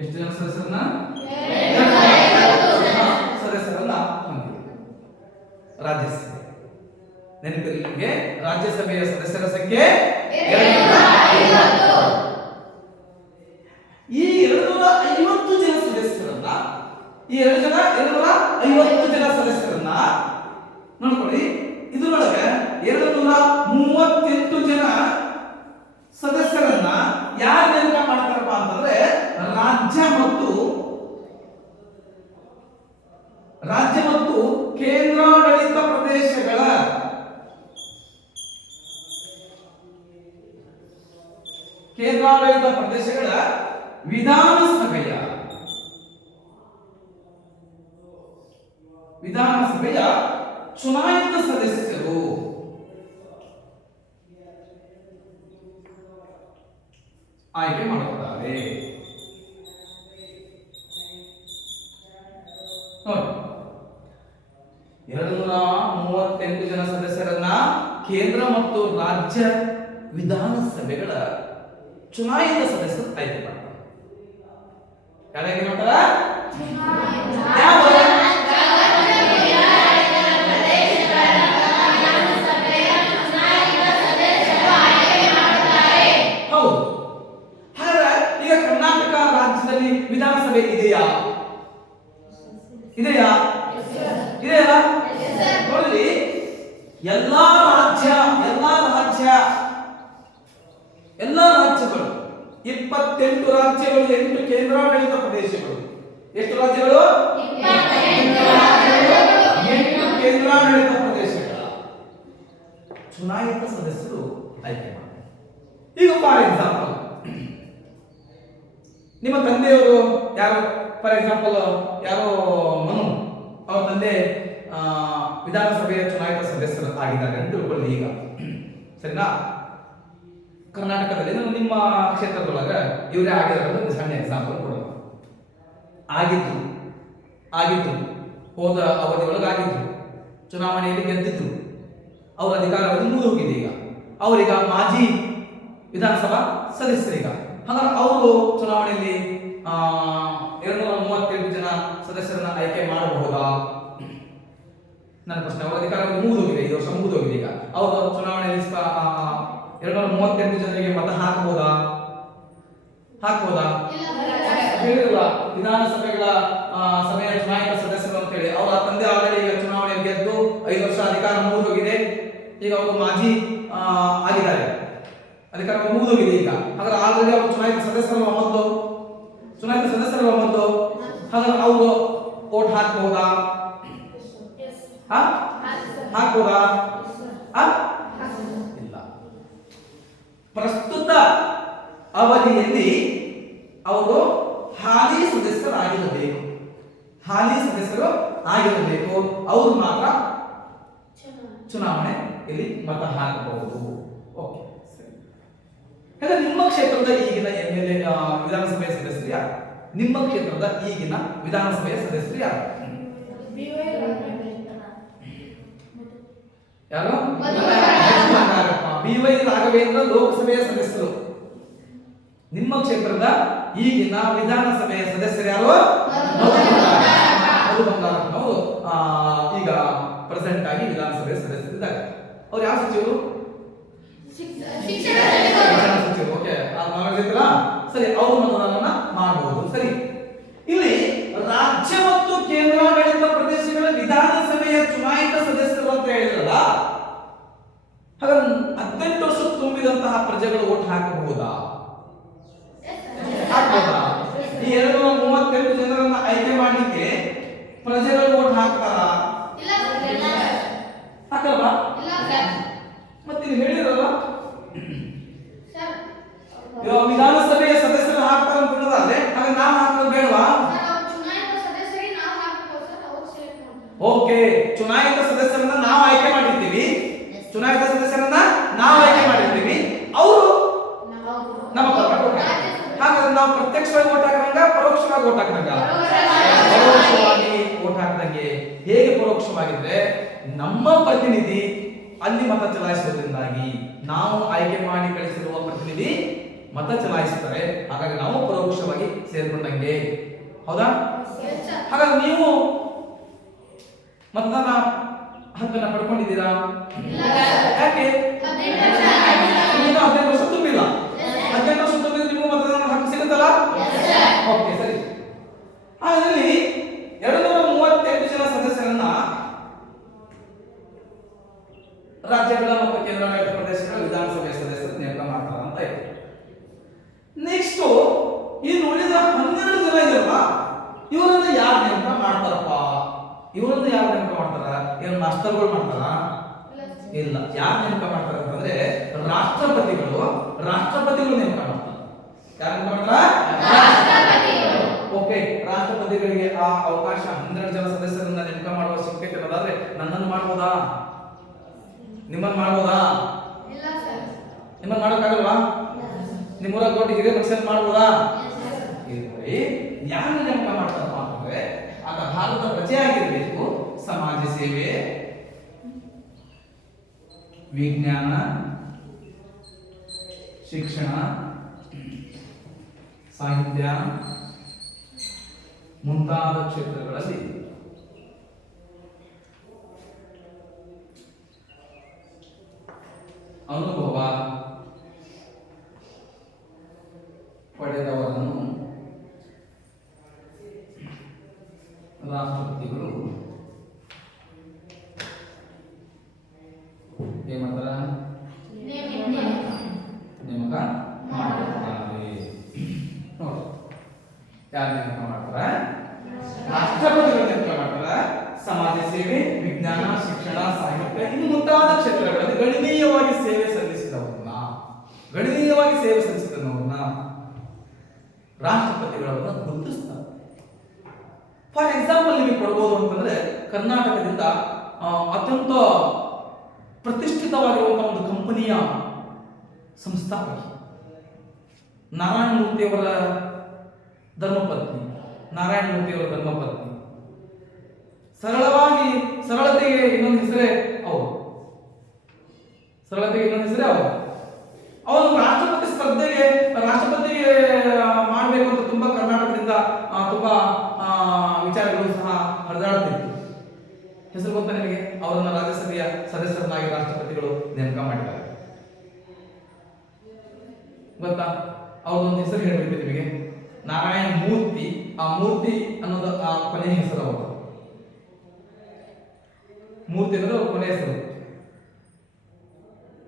ಎಷ್ಟು ಜನ ಸದಸ್ಯರನ್ನ? 250 ಸದಸ್ಯರನ್ನ ಹೊಂದಿದೆ ರಾಜ್ಯಸಭೆ. ನೆನಪಿರಲಿ ನಿಮಗೆ, ರಾಜ್ಯಸಭೆಯ ಸದಸ್ಯರ ಸಂಖ್ಯೆ 250. ಈ 250 ಜನ ಸದಸ್ಯರನ್ನ, ಈ 250 ಜನ ಸದಸ್ಯರನ್ನ ನೋಡ್ಕೊಳ್ಳಿ. ಇದರೊಳಗೆ 238 ಜನ ಸದಸ್ಯರನ್ನ ಯಾರು ನೇಮಕ ಮಾಡ್ತಾರಪ್ಪ ಅಂತಂದ್ರೆ, ರಾಜ್ಯ ಮತ್ತು ಕೇಂದ್ರಾಡಳಿತ ಪ್ರದೇಶಗಳ ವಿಧಾನಸಭೆಯ ಚುನಾಯಿತ ಸದಸ್ಯರು ಆಯ್ಕೆ ಮಾಡುತ್ತಾರೆ. ನೋಡಿ, 238 ಜನ ಸದಸ್ಯರನ್ನ ಕೇಂದ್ರ ಮತ್ತು ರಾಜ್ಯ ವಿಧಾನಸಭೆಗಳ ಚುನಾಯಿತ ಸದಸ್ಯರು ಆಯ್ಕೆ ಮಾಡ್ತಾರೆ. ಯಾರು ಆಯ್ಕೆ ಮಾಡ್ತಾರ? ಹೌದು. ಹಾಗಾದ್ರೆ ಈಗ ಕರ್ನಾಟಕ ರಾಜ್ಯದಲ್ಲಿ ವಿಧಾನಸಭೆ ಇದೆಯಾ? ಇದೆಯಾ? ನೋಡಿ, ಎಲ್ಲಾ ರಾಜ್ಯಗಳು 28 ರಾಜ್ಯಗಳು, 8 ಕೇಂದ್ರಾಡಳಿತ ಪ್ರದೇಶಗಳು. ಎಷ್ಟು ರಾಜ್ಯಗಳು? 8 ಕೇಂದ್ರಾಡಳಿತ ಪ್ರದೇಶಗಳ ಚುನಾಯಿತ ಸದಸ್ಯರು ಆಯ್ಕೆ ಮಾಡ್ತಾರೆ. ಈಗ ಫಾರ್ ಎಕ್ಸಾಂಪಲ್, ನಿಮ್ಮ ತಂದೆಯವರು ಯಾರು? ಫಾರ್ ಎಕ್ಸಾಂಪಲ್ ಯಾರೋ ಮನು, ಅವರ ತಂದೆ ವಿಧಾನಸಭೆಯ ಚುನಾಯಿತ ಸದಸ್ಯರು ಆಗಿದ್ದಾರೆ ಅಂತ ತಿಳ್ಕೊಳ್ಳಿ. ಈಗ ಸರಿನಾ? ಕರ್ನಾಟಕದಲ್ಲಿ ನಿಮ್ಮ ಕ್ಷೇತ್ರದೊಳಗೆ ಇವರೇ ಆಗಿದ್ದಾರೆ ಒಂದು ಸಣ್ಣ ಎಕ್ಸಾಂಪಲ್ ಕೊಡೋಣ. ಆಗಿತ್ತು ಹೋದ ಅವಧಿ ಒಳಗೆ ಆಗಿತ್ತು, ಚುನಾವಣೆಯಲ್ಲಿ ಗೆದ್ದಿದ್ರು, ಅವರ ಅಧಿಕಾರವನ್ನು ಮುಗಿದು ಹೋಗಿದೆ. ಈಗ ಅವರೀಗ ಮಾಜಿ ವಿಧಾನಸಭಾ ಸದಸ್ಯರೀಗ. ಹಾಗಾದ್ರೆ ಅವರು ಚುನಾವಣೆಯಲ್ಲಿ 238 ಜನ ಸದಸ್ಯರನ್ನ ಆಯ್ಕೆ ಮಾಡಬಹುದಾ? ನನ್ನ ಪ್ರಶ್ನೆ. ಅವರ ಅಧಿಕಾರವನ್ನು ಮುಗಿದೋಗಿದೆ, 5 ವರ್ಷ ಮುಗಿದೋಗಿದೆ. ಈಗ ಅವರು ಚುನಾವಣೆಯಲ್ಲಿ 238 ಜನರಿಗೆ ಮತ ಹಾಕಬಹುದಾ? ಹಾಕ್ಬೋದಾ? ಇಲ್ಲ ಹೇಳಿರಲ್ಲ ವಿಧಾನಸಭೆಗಳ ಸಭೆಯ ಚುನಾಯಿತ ಸದಸ್ಯರು ಅಂತ ಹೇಳಿ. ಅವರ ತಂದೆ ಆಲ್ರೆಡಿ ಈಗ ಚುನಾವಣೆ ಗೆದ್ದು 5 ವರ್ಷ ಅಧಿಕಾರ ಮುಗಿದೋಗಿದೆ. ಈಗ ಅವರು ಮಾಜಿ ಆಗಿದ್ದಾರೆ, ಅಧಿಕಾರ ಮುಗಿದೋಗಿದೆ ಈಗ. ಹಾಗಾದ್ರೆ ಆಲ್ರೆಡಿ ಅವರು ಚುನಾಯಿತ ಸದಸ್ಯರು ಹಾಗಾದ್ರೆ ಅವರು ವೋಟ್ ಹಾಕ್ಬೋದಾ? ಹಾಕ್ಬೋದಾ? ಇಲ್ಲ. ಪ್ರಸ್ತುತ ಅವಧಿಯಲ್ಲಿ ಅವರು ಹಾಲಿ ಸದಸ್ಯರಾಗಿರಬೇಕು. ಅವರು ಮಾತ್ರ ಚುನಾವಣೆಯಲ್ಲಿ ಮತ ಹಾಕಬಹುದು. ಓಕೆ, ಸರಿ. ಹಾಗಾದ್ರೆ ನಿಮ್ಮ ಕ್ಷೇತ್ರದ ಈಗಿನ MLA ವಿಧಾನಸಭೆಯ ಸದಸ್ಯರು ಯಾರು? ನಿಮ್ಮ ಕ್ಷೇತ್ರದ ಈಗಿನ ವಿಧಾನಸಭೆಯ ಸದಸ್ಯರು ಯಾರು? ಯಾರು? BY ರಾಘವೇಂದ್ರ ಲೋಕಸಭೆಯ ಸದಸ್ಯರು. ನಿಮ್ಮ ಕ್ಷೇತ್ರದ ಈಗಿನ ವಿಧಾನಸಭೆಯ ಸದಸ್ಯರು ಯಾರು? ಮಧು ಬಂಗಾರಪ್ಪನವರು ಈಗ ಪ್ರೆಸೆಂಟ್ ಆಗಿ ವಿಧಾನಸಭೆಯ ಸದಸ್ಯರಿದ್ದಾರೆ. ಅವ್ರು ಯಾವ ಸಚಿವರು? ಶಿಕ್ಷಣ ಸಚಿವರು. ಓಕೆ, ಸರಿ, ಅವರು ಮತದಾನವನ್ನ ಮಾಡಬಹುದು. ಸರಿ, ಇಲ್ಲಿ ರಾಜ್ಯ ಮತ್ತು ಕೇಂದ್ರಾಡಳಿತ ಪ್ರದೇಶಗಳ ವಿಧಾನಸಭೆಯ ಚುನಾಯಿತ ಸದಸ್ಯರು ಅಂತ ಹೇಳಿದ್ರಲ್ಲ, ಹಾಗಾದ್ರೆ 18 ವರ್ಷ ತುಂಬಿದಂತಹ ಪ್ರಜೆಗಳು ವೋಟ್ ಹಾಕಬಹುದಾ? ಹಾಕಬಹುದಾ? ಈ 238 ಜನರನ್ನ ಆಯ್ಕೆ ಮಾಡಲಿಕ್ಕೆ ಪ್ರಜೆಗಳು ವೋಟ್ ಹಾಕ್ತಾರಾ? ಹಾಕಲ್ವಾ? ಮತ್ತೆ ನೀವು ಹೇಳಿರಲ್ಲ ವಿಧಾನಸಭೆಯ ಸದಸ್ಯರು ಹಾಕ್ತಾರೆ ಅಂತ ಅನ್ನೋದಾದ್ರೆ ಆಗ ನಾವು ಹಾಕೋದು ಬೇಡವಾ? ಓಕೆ, ಚುನಾಯಿತ ಸದಸ್ಯರನ್ನ ನಾವು ಆಯ್ಕೆ ಮಾಡಿರ್ತೀವಿ. ಅವರು ನಮ್ಮ ಪರ ವೋಟ್ ಹಾಕ್ತಾರೆ. ಹಾಗಾದ್ರೆ ನಾವು ಪ್ರತ್ಯಕ್ಷವಾಗಿ ವೋಟ್ ಹಾಕದಂಗ, ಪರೋಕ್ಷವಾಗಿ ವೋಟ್ ಹಾಕದಂಗ? ಪರೋಕ್ಷವಾಗಿ ವೋಟ್ ಹಾಕದಂಗೆ. ಹೇಗೆ ಪರೋಕ್ಷವಾಗಿದ್ರೆ, ನಮ್ಮ ಪ್ರತಿನಿಧಿ ಅಲ್ಲಿ ಮತ ಚಲಾಯಿಸುವುದರಿಂದಾಗಿ ನಾವು ಆಯ್ಕೆ ಮಾಡಿ ಕಳಿಸಿರುವ ಪ್ರತಿನಿಧಿ ಮತ ಚಲಾಯಿಸುತ್ತಾರೆ. ಹಾಗಾಗಿ ನಾವು ಪರೋಕ್ಷವಾಗಿ ಸೇರ್ಕೊಂಡಂಗೆ. ಹೌದಾ? ಹಾಗಾಗಿ ನೀವು ಮತದಾನ ಹಕ್ಕನ್ನ ಪಡ್ಕೊಂಡಿದ್ದೀರಾ? ಯಾಕೆ? 18 ವರ್ಷ ತುಂಬಿಲ್ಲ. 18 ವರ್ಷ ತುಂಬಿದ್ರೆ ನಿಮಗೂ ಮತದಾನ ಹಕ್ಕು ಸಿಗುತ್ತಲ್ಲ? ಓಕೆ, ಸರಿ. ಅದರಲ್ಲಿ 238 ಜನ ಸದಸ್ಯರನ್ನ ರಾಜ್ಯಗಳ ಮತ್ತು ಕೇಂದ್ರಾಡಳಿತ ಪ್ರದೇಶಗಳ ವಿಧಾನಸಭೆಯ ಸದಸ್ಯರು ನೇಮಕ ಮಾಡ್ತಾರ ಅಂತ ಇದೆ. ನೆಕ್ಸ್ಟ್ ಇನ್ನು ಉಳಿದ 12 ಜನ ಇದೆಯಲ್ಲ, ಇವರನ್ನ ಯಾರು ನೇಮಕ ಮಾಡ್ತಾರಪ್ಪ? ಏನು ಮಾಸ್ತರ್ಗಳು ಮಾಡ್ತಾರ? ಇಲ್ಲ. ಯಾರು ನೇಮಕ ಮಾಡ್ತಾರೆ ಅಂತಂದ್ರೆ ರಾಷ್ಟ್ರಪತಿಗಳು ನೇಮಕ ಮಾಡ್ತಾರೆ. ಯಾರು ನೇಮಕ ಮಾಡ್ತಾರ? ಓಕೆ, ರಾಷ್ಟ್ರಪತಿಗಳಿಗೆ ಆ ಅವಕಾಶ 12 ಜನ ಸದಸ್ಯರನ್ನ ನೇಮಕ ಮಾಡುವ ಶಕ್ಯತೆ ಇರೋದಾದ್ರೆ ನನ್ನನ್ನು ಮಾಡ್ಬೋದಾ? ನಿಮ್ಮನ್ನು ಮಾಡ್ಬೋದಾ? ನಿಮ್ಮನ್ನು ಮಾಡೋಕ್ಕಾಗಲ್ವಾ? ನಿಮ್ಮೂರಾಗ ದೊಡ್ಡ ಹಿರಿಯ ಮನುಷ್ಯನ್ ಮಾಡ್ಬೋದಾ? ಯಾರು ನೇಮಕ ಮಾಡ್ತಾರಪ್ಪ ಅಂತಂದ್ರೆ ಆಗ ಭಾರತ ಪ್ರಜೆಯಾಗಿರ್ಬೇಕು, ಸಮಾಜ ಸೇವೆ, ವಿಜ್ಞಾನ, ಶಿಕ್ಷಣ, ಸಾಹಿತ್ಯ ಮುಂತಾದ ಕ್ಷೇತ್ರಗಳಲ್ಲಿ ಅನುಭವ ಪಡೆದವರನ್ನು ರಾಷ್ಟ್ರಪತಿಗಳು ಏನ್ ಮಾಡ್ತಾರ? ನೇಮಕ ಮಾಡ್ತಾರೆ. ನೋಡಿ, ಯಾರು ನೇಮಕ ಮಾಡ್ತಾರ? ರಾಷ್ಟ್ರಪತಿಗಳು ನೇಮಕ ಮಾಡ್ತಾರ. ಸಮಾಜ ಸೇವೆ, ವಿಜ್ಞಾನ, ಶಿಕ್ಷಣ, ಸಾಹಿತ್ಯ ಇನ್ನು ಮುಂತಾದ ಕ್ಷೇತ್ರಗಳಲ್ಲಿ ಗಣನೀಯವಾಗಿ ಸೇವೆ ಸಲ್ಲಿಸಿದವರನ್ನ ರಾಷ್ಟ್ರಪತಿಗಳನ್ನ ಗುರುತಿಸ್ತಾರೆ. ಫಾರ್ ಎಕ್ಸಾಂಪಲ್ ನಿಮಗೆ ಕೊಡಬಹುದು ಅಂತಂದ್ರೆ, ಕರ್ನಾಟಕದಿಂದ ಅತ್ಯಂತ ಪ್ರತಿಷ್ಠಿತವಾಗಿರುವಂತಹ ಒಂದು ಕಂಪನಿಯ ಸಂಸ್ಥಾಪಕಿ ನಾರಾಯಣ ಮೂರ್ತಿಯವರ ಧರ್ಮಪತ್ನಿ. ಸರಳತೆಗೆ ಇನ್ನೊಂದು ಹೆಸರೇ ಅವರು. ಅವನು ರಾಷ್ಟ್ರಪತಿಗೆ ಮಾಡಬೇಕು ಅಂತ ತುಂಬಾ ಕರ್ನಾಟಕದಿಂದ ತುಂಬಾ ವಿಚಾರಗಳು ಸಹ ಹರಿದಾಡುತ್ತಿತ್ತು. ಹೆಸರು ಗೊತ್ತಾ ನಿಮಗೆ? ಅವರನ್ನ ರಾಜ್ಯಸಭೆಯ ಸದಸ್ಯರನ್ನಾಗಿ ರಾಷ್ಟ್ರಪತಿಗಳು ನೇಮಕ ಮಾಡಿದ್ದಾರೆ. ಗೊತ್ತಾ? ಅವ್ರದೊಂದು ಹೆಸರು ಹೇಳ್ಬಿಡ್ತೀನಿ ನಿಮಗೆ. ನಾರಾಯಣ ಮೂರ್ತಿ, ಆ ಮೂರ್ತಿ ಅನ್ನೋದು ಆ ಕೊನೆಯ ಹೆಸರು ಅವರು. ಮೂರ್ತಿ ಅನ್ನೋದು ಅವ್ರ ಕೊನೆಯ ಹೆಸರು.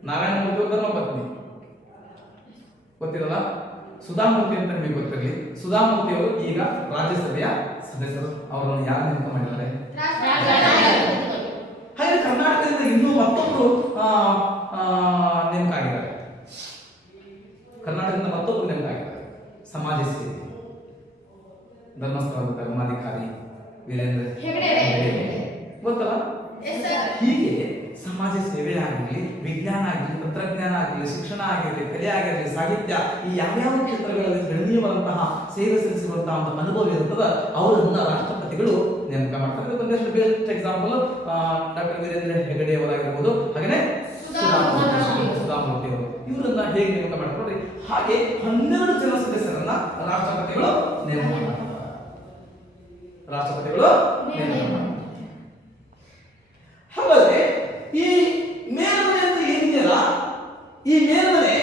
ನಾರಾಯಣ ಮೂರ್ತಿ ಅವ್ರ ಧರ್ಮ ಪತ್ನಿ ಗೊತ್ತಿರಲ್ಲ. ಸುಧಾಮೂರ್ತಿ ಅಂತ ನಿಮಗೆ ಗೊತ್ತಿರಲಿ. ಸುಧಾಮೂರ್ತಿ ಅವರು ಈಗ ರಾಜ್ಯಸಭೆಯ ಸದಸ್ಯರು. ಅವರನ್ನು ಯಾರು ನೇಮಕ ಮಾಡಿದ್ದಾರೆ? ಹಾಗೆ ಕರ್ನಾಟಕದಿಂದ ಇನ್ನೂ ಮತ್ತೊಬ್ಬರು ನೇಮಕ ಆಗಿದ್ದಾರೆ. ಕರ್ನಾಟಕದಿಂದ ಮತ್ತೊಬ್ಬರು ನೇಮಕ ಆಗಿದ್ದಾರೆ, ಸಮಾಜ ಸೇವೆ, ಧರ್ಮಸ್ಥಳದ ಧರ್ಮಾಧಿಕಾರಿ ವೀರೇಂದ್ರ ಹೆಗಡೆ ಗೊತ್ತಲ್ಲ. ಹೀಗೆ ಸಮಾಜ ಸೇವೆ ಆಗಲಿ, ವಿಜ್ಞಾನ ಆಗಲಿ, ತಂತ್ರಜ್ಞಾನ ಆಗಲಿ, ಶಿಕ್ಷಣ ಆಗಿರಲಿ, ಕಲೆ ಆಗಿರಲಿ, ಸಾಹಿತ್ಯ, ಈ ಯಾವ್ಯಾವ ಕ್ಷೇತ್ರಗಳಲ್ಲಿ ಗಣನೀಯವಾದಂತಹ ಸೇವೆ ಸಲ್ಲಿಸಿರುವಂತಹ ಒಂದು ಅನುಭವ ಇರುತ್ತದ ಅವರನ್ನ ರಾಷ್ಟ್ರಪತಿಗಳು ನೇಮಕ ಮಾಡ್ತಾರೆ. ಒಂದಷ್ಟು best example doctor Veerendra Heggade ಅವರಾಗಿರ್ಬೋದು, ಹಾಗೇನೆ ಸುಧಾಮೂರ್ತಿ ಅವರು. ಇವರನ್ನ ಹೇಗೆ ನೇಮಕ ಮಾಡ್ಕೊಂಡ್ರಿ? ಹಾಗೆ 12 ಜನ ಸದಸ್ಯರನ್ನ ರಾಷ್ಟ್ರಪತಿಗಳು ನೇಮಕ ಮಾಡ್ತಾರೆ. ರಾಷ್ಟ್ರಪತಿಗಳು ನೇಮಕ ಮಾಡ್ತಾರೆ. ಹಾಗಾದ್ರೆ ಈ ಮೇಲ್ಮನೆ ಅಂತ ಏನಿದೆಯಲ್ಲ, ಈ ಮೇಲ್ಮನೆ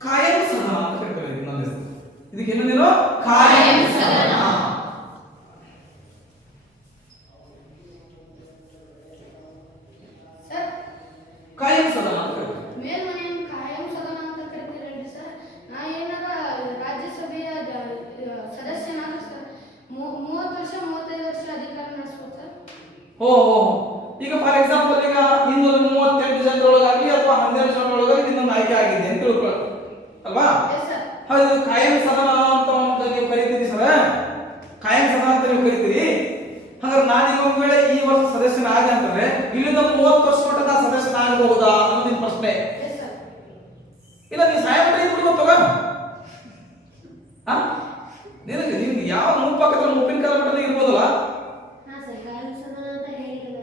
ಕಾಯಂ ಸದನ ಅಂತ ಕರೀತಾರೆ. ಇನ್ನೊಂದು ಹೆಸರು ಇದಕ್ಕೆ ಏನಂದಿರೋ? ಕಾಯಂ ಸದನ. ಕಾಯಂ ಸದನ ಅಂತ ಕರೀತಾರೆ. ಮೇಲ್ಮನೆಯನ್ನು ಕಾಯಂ ಸದನ ಅಂತ ಕರೀತೀರಲ್ರಿ ಸರ್. ನಾ ಏನಾರ ರಾಜ್ಯಸಭೆಯ ಸದಸ್ಯನಾದ್ರೆ ಸರ್ 30 ವರ್ಷ 35 ವರ್ಷ ಅಧಿಕಾರ ನಡೆಸ್ಬೋದು ಸರ್. ಈಗ ಫಾರ್ ಎಕ್ಸಾಂಪಲ್ ಈಗ 238 ಜನರೊಳಗಾಗಲಿ ಅಥವಾ 12 ಜನರೊಳಗಾಗಿ ನಿನ್ನನ್ನು ಆಯ್ಕೆ ಆಗಿದೆ ಅಂತ ತಿಳ್ಕೊಳ್ಳಿ ಅಲ್ವಾ? ಹೌದು. ಕಾಯಂ ಸದನ ಅಂತ ನೀವು ಕರಿತೀರಿ ಸರ್. ಕಾಯಂ ಸದನ ಅಂತ ನೀವು ಕರಿತೀರಿ. ಹಾಗಾದ್ರೆ ನಾನೀಗ ಒಂದ್ ವೇಳೆ ಈ ವರ್ಷ ಸದಸ್ಯನಾಗ ಅಂತಂದ್ರೆ ಇಲ್ಲಿಂದ 30 ವರ್ಷ ಮಟ್ಟ ನಾನು ಸದಸ್ಯನಾಗಬಹುದಾ ಅನ್ನೋದು ನಿಮ್ ಪ್ರಶ್ನೆ. ಇಲ್ಲ ನೀವು ಸಾಯ ಮಟ್ಟ ಇದ್ಬಿಡ್ಬೋದು ತಗೋ. ನಿಮ್ಗೆ ಯಾವ ಮುಪ್ಪಕ್ಕದ ಮುಪ್ಪಿನ ಕಾಲ ಮಟ್ಟದಲ್ಲಿ ಇರ್ಬೋದಲ್ಲ.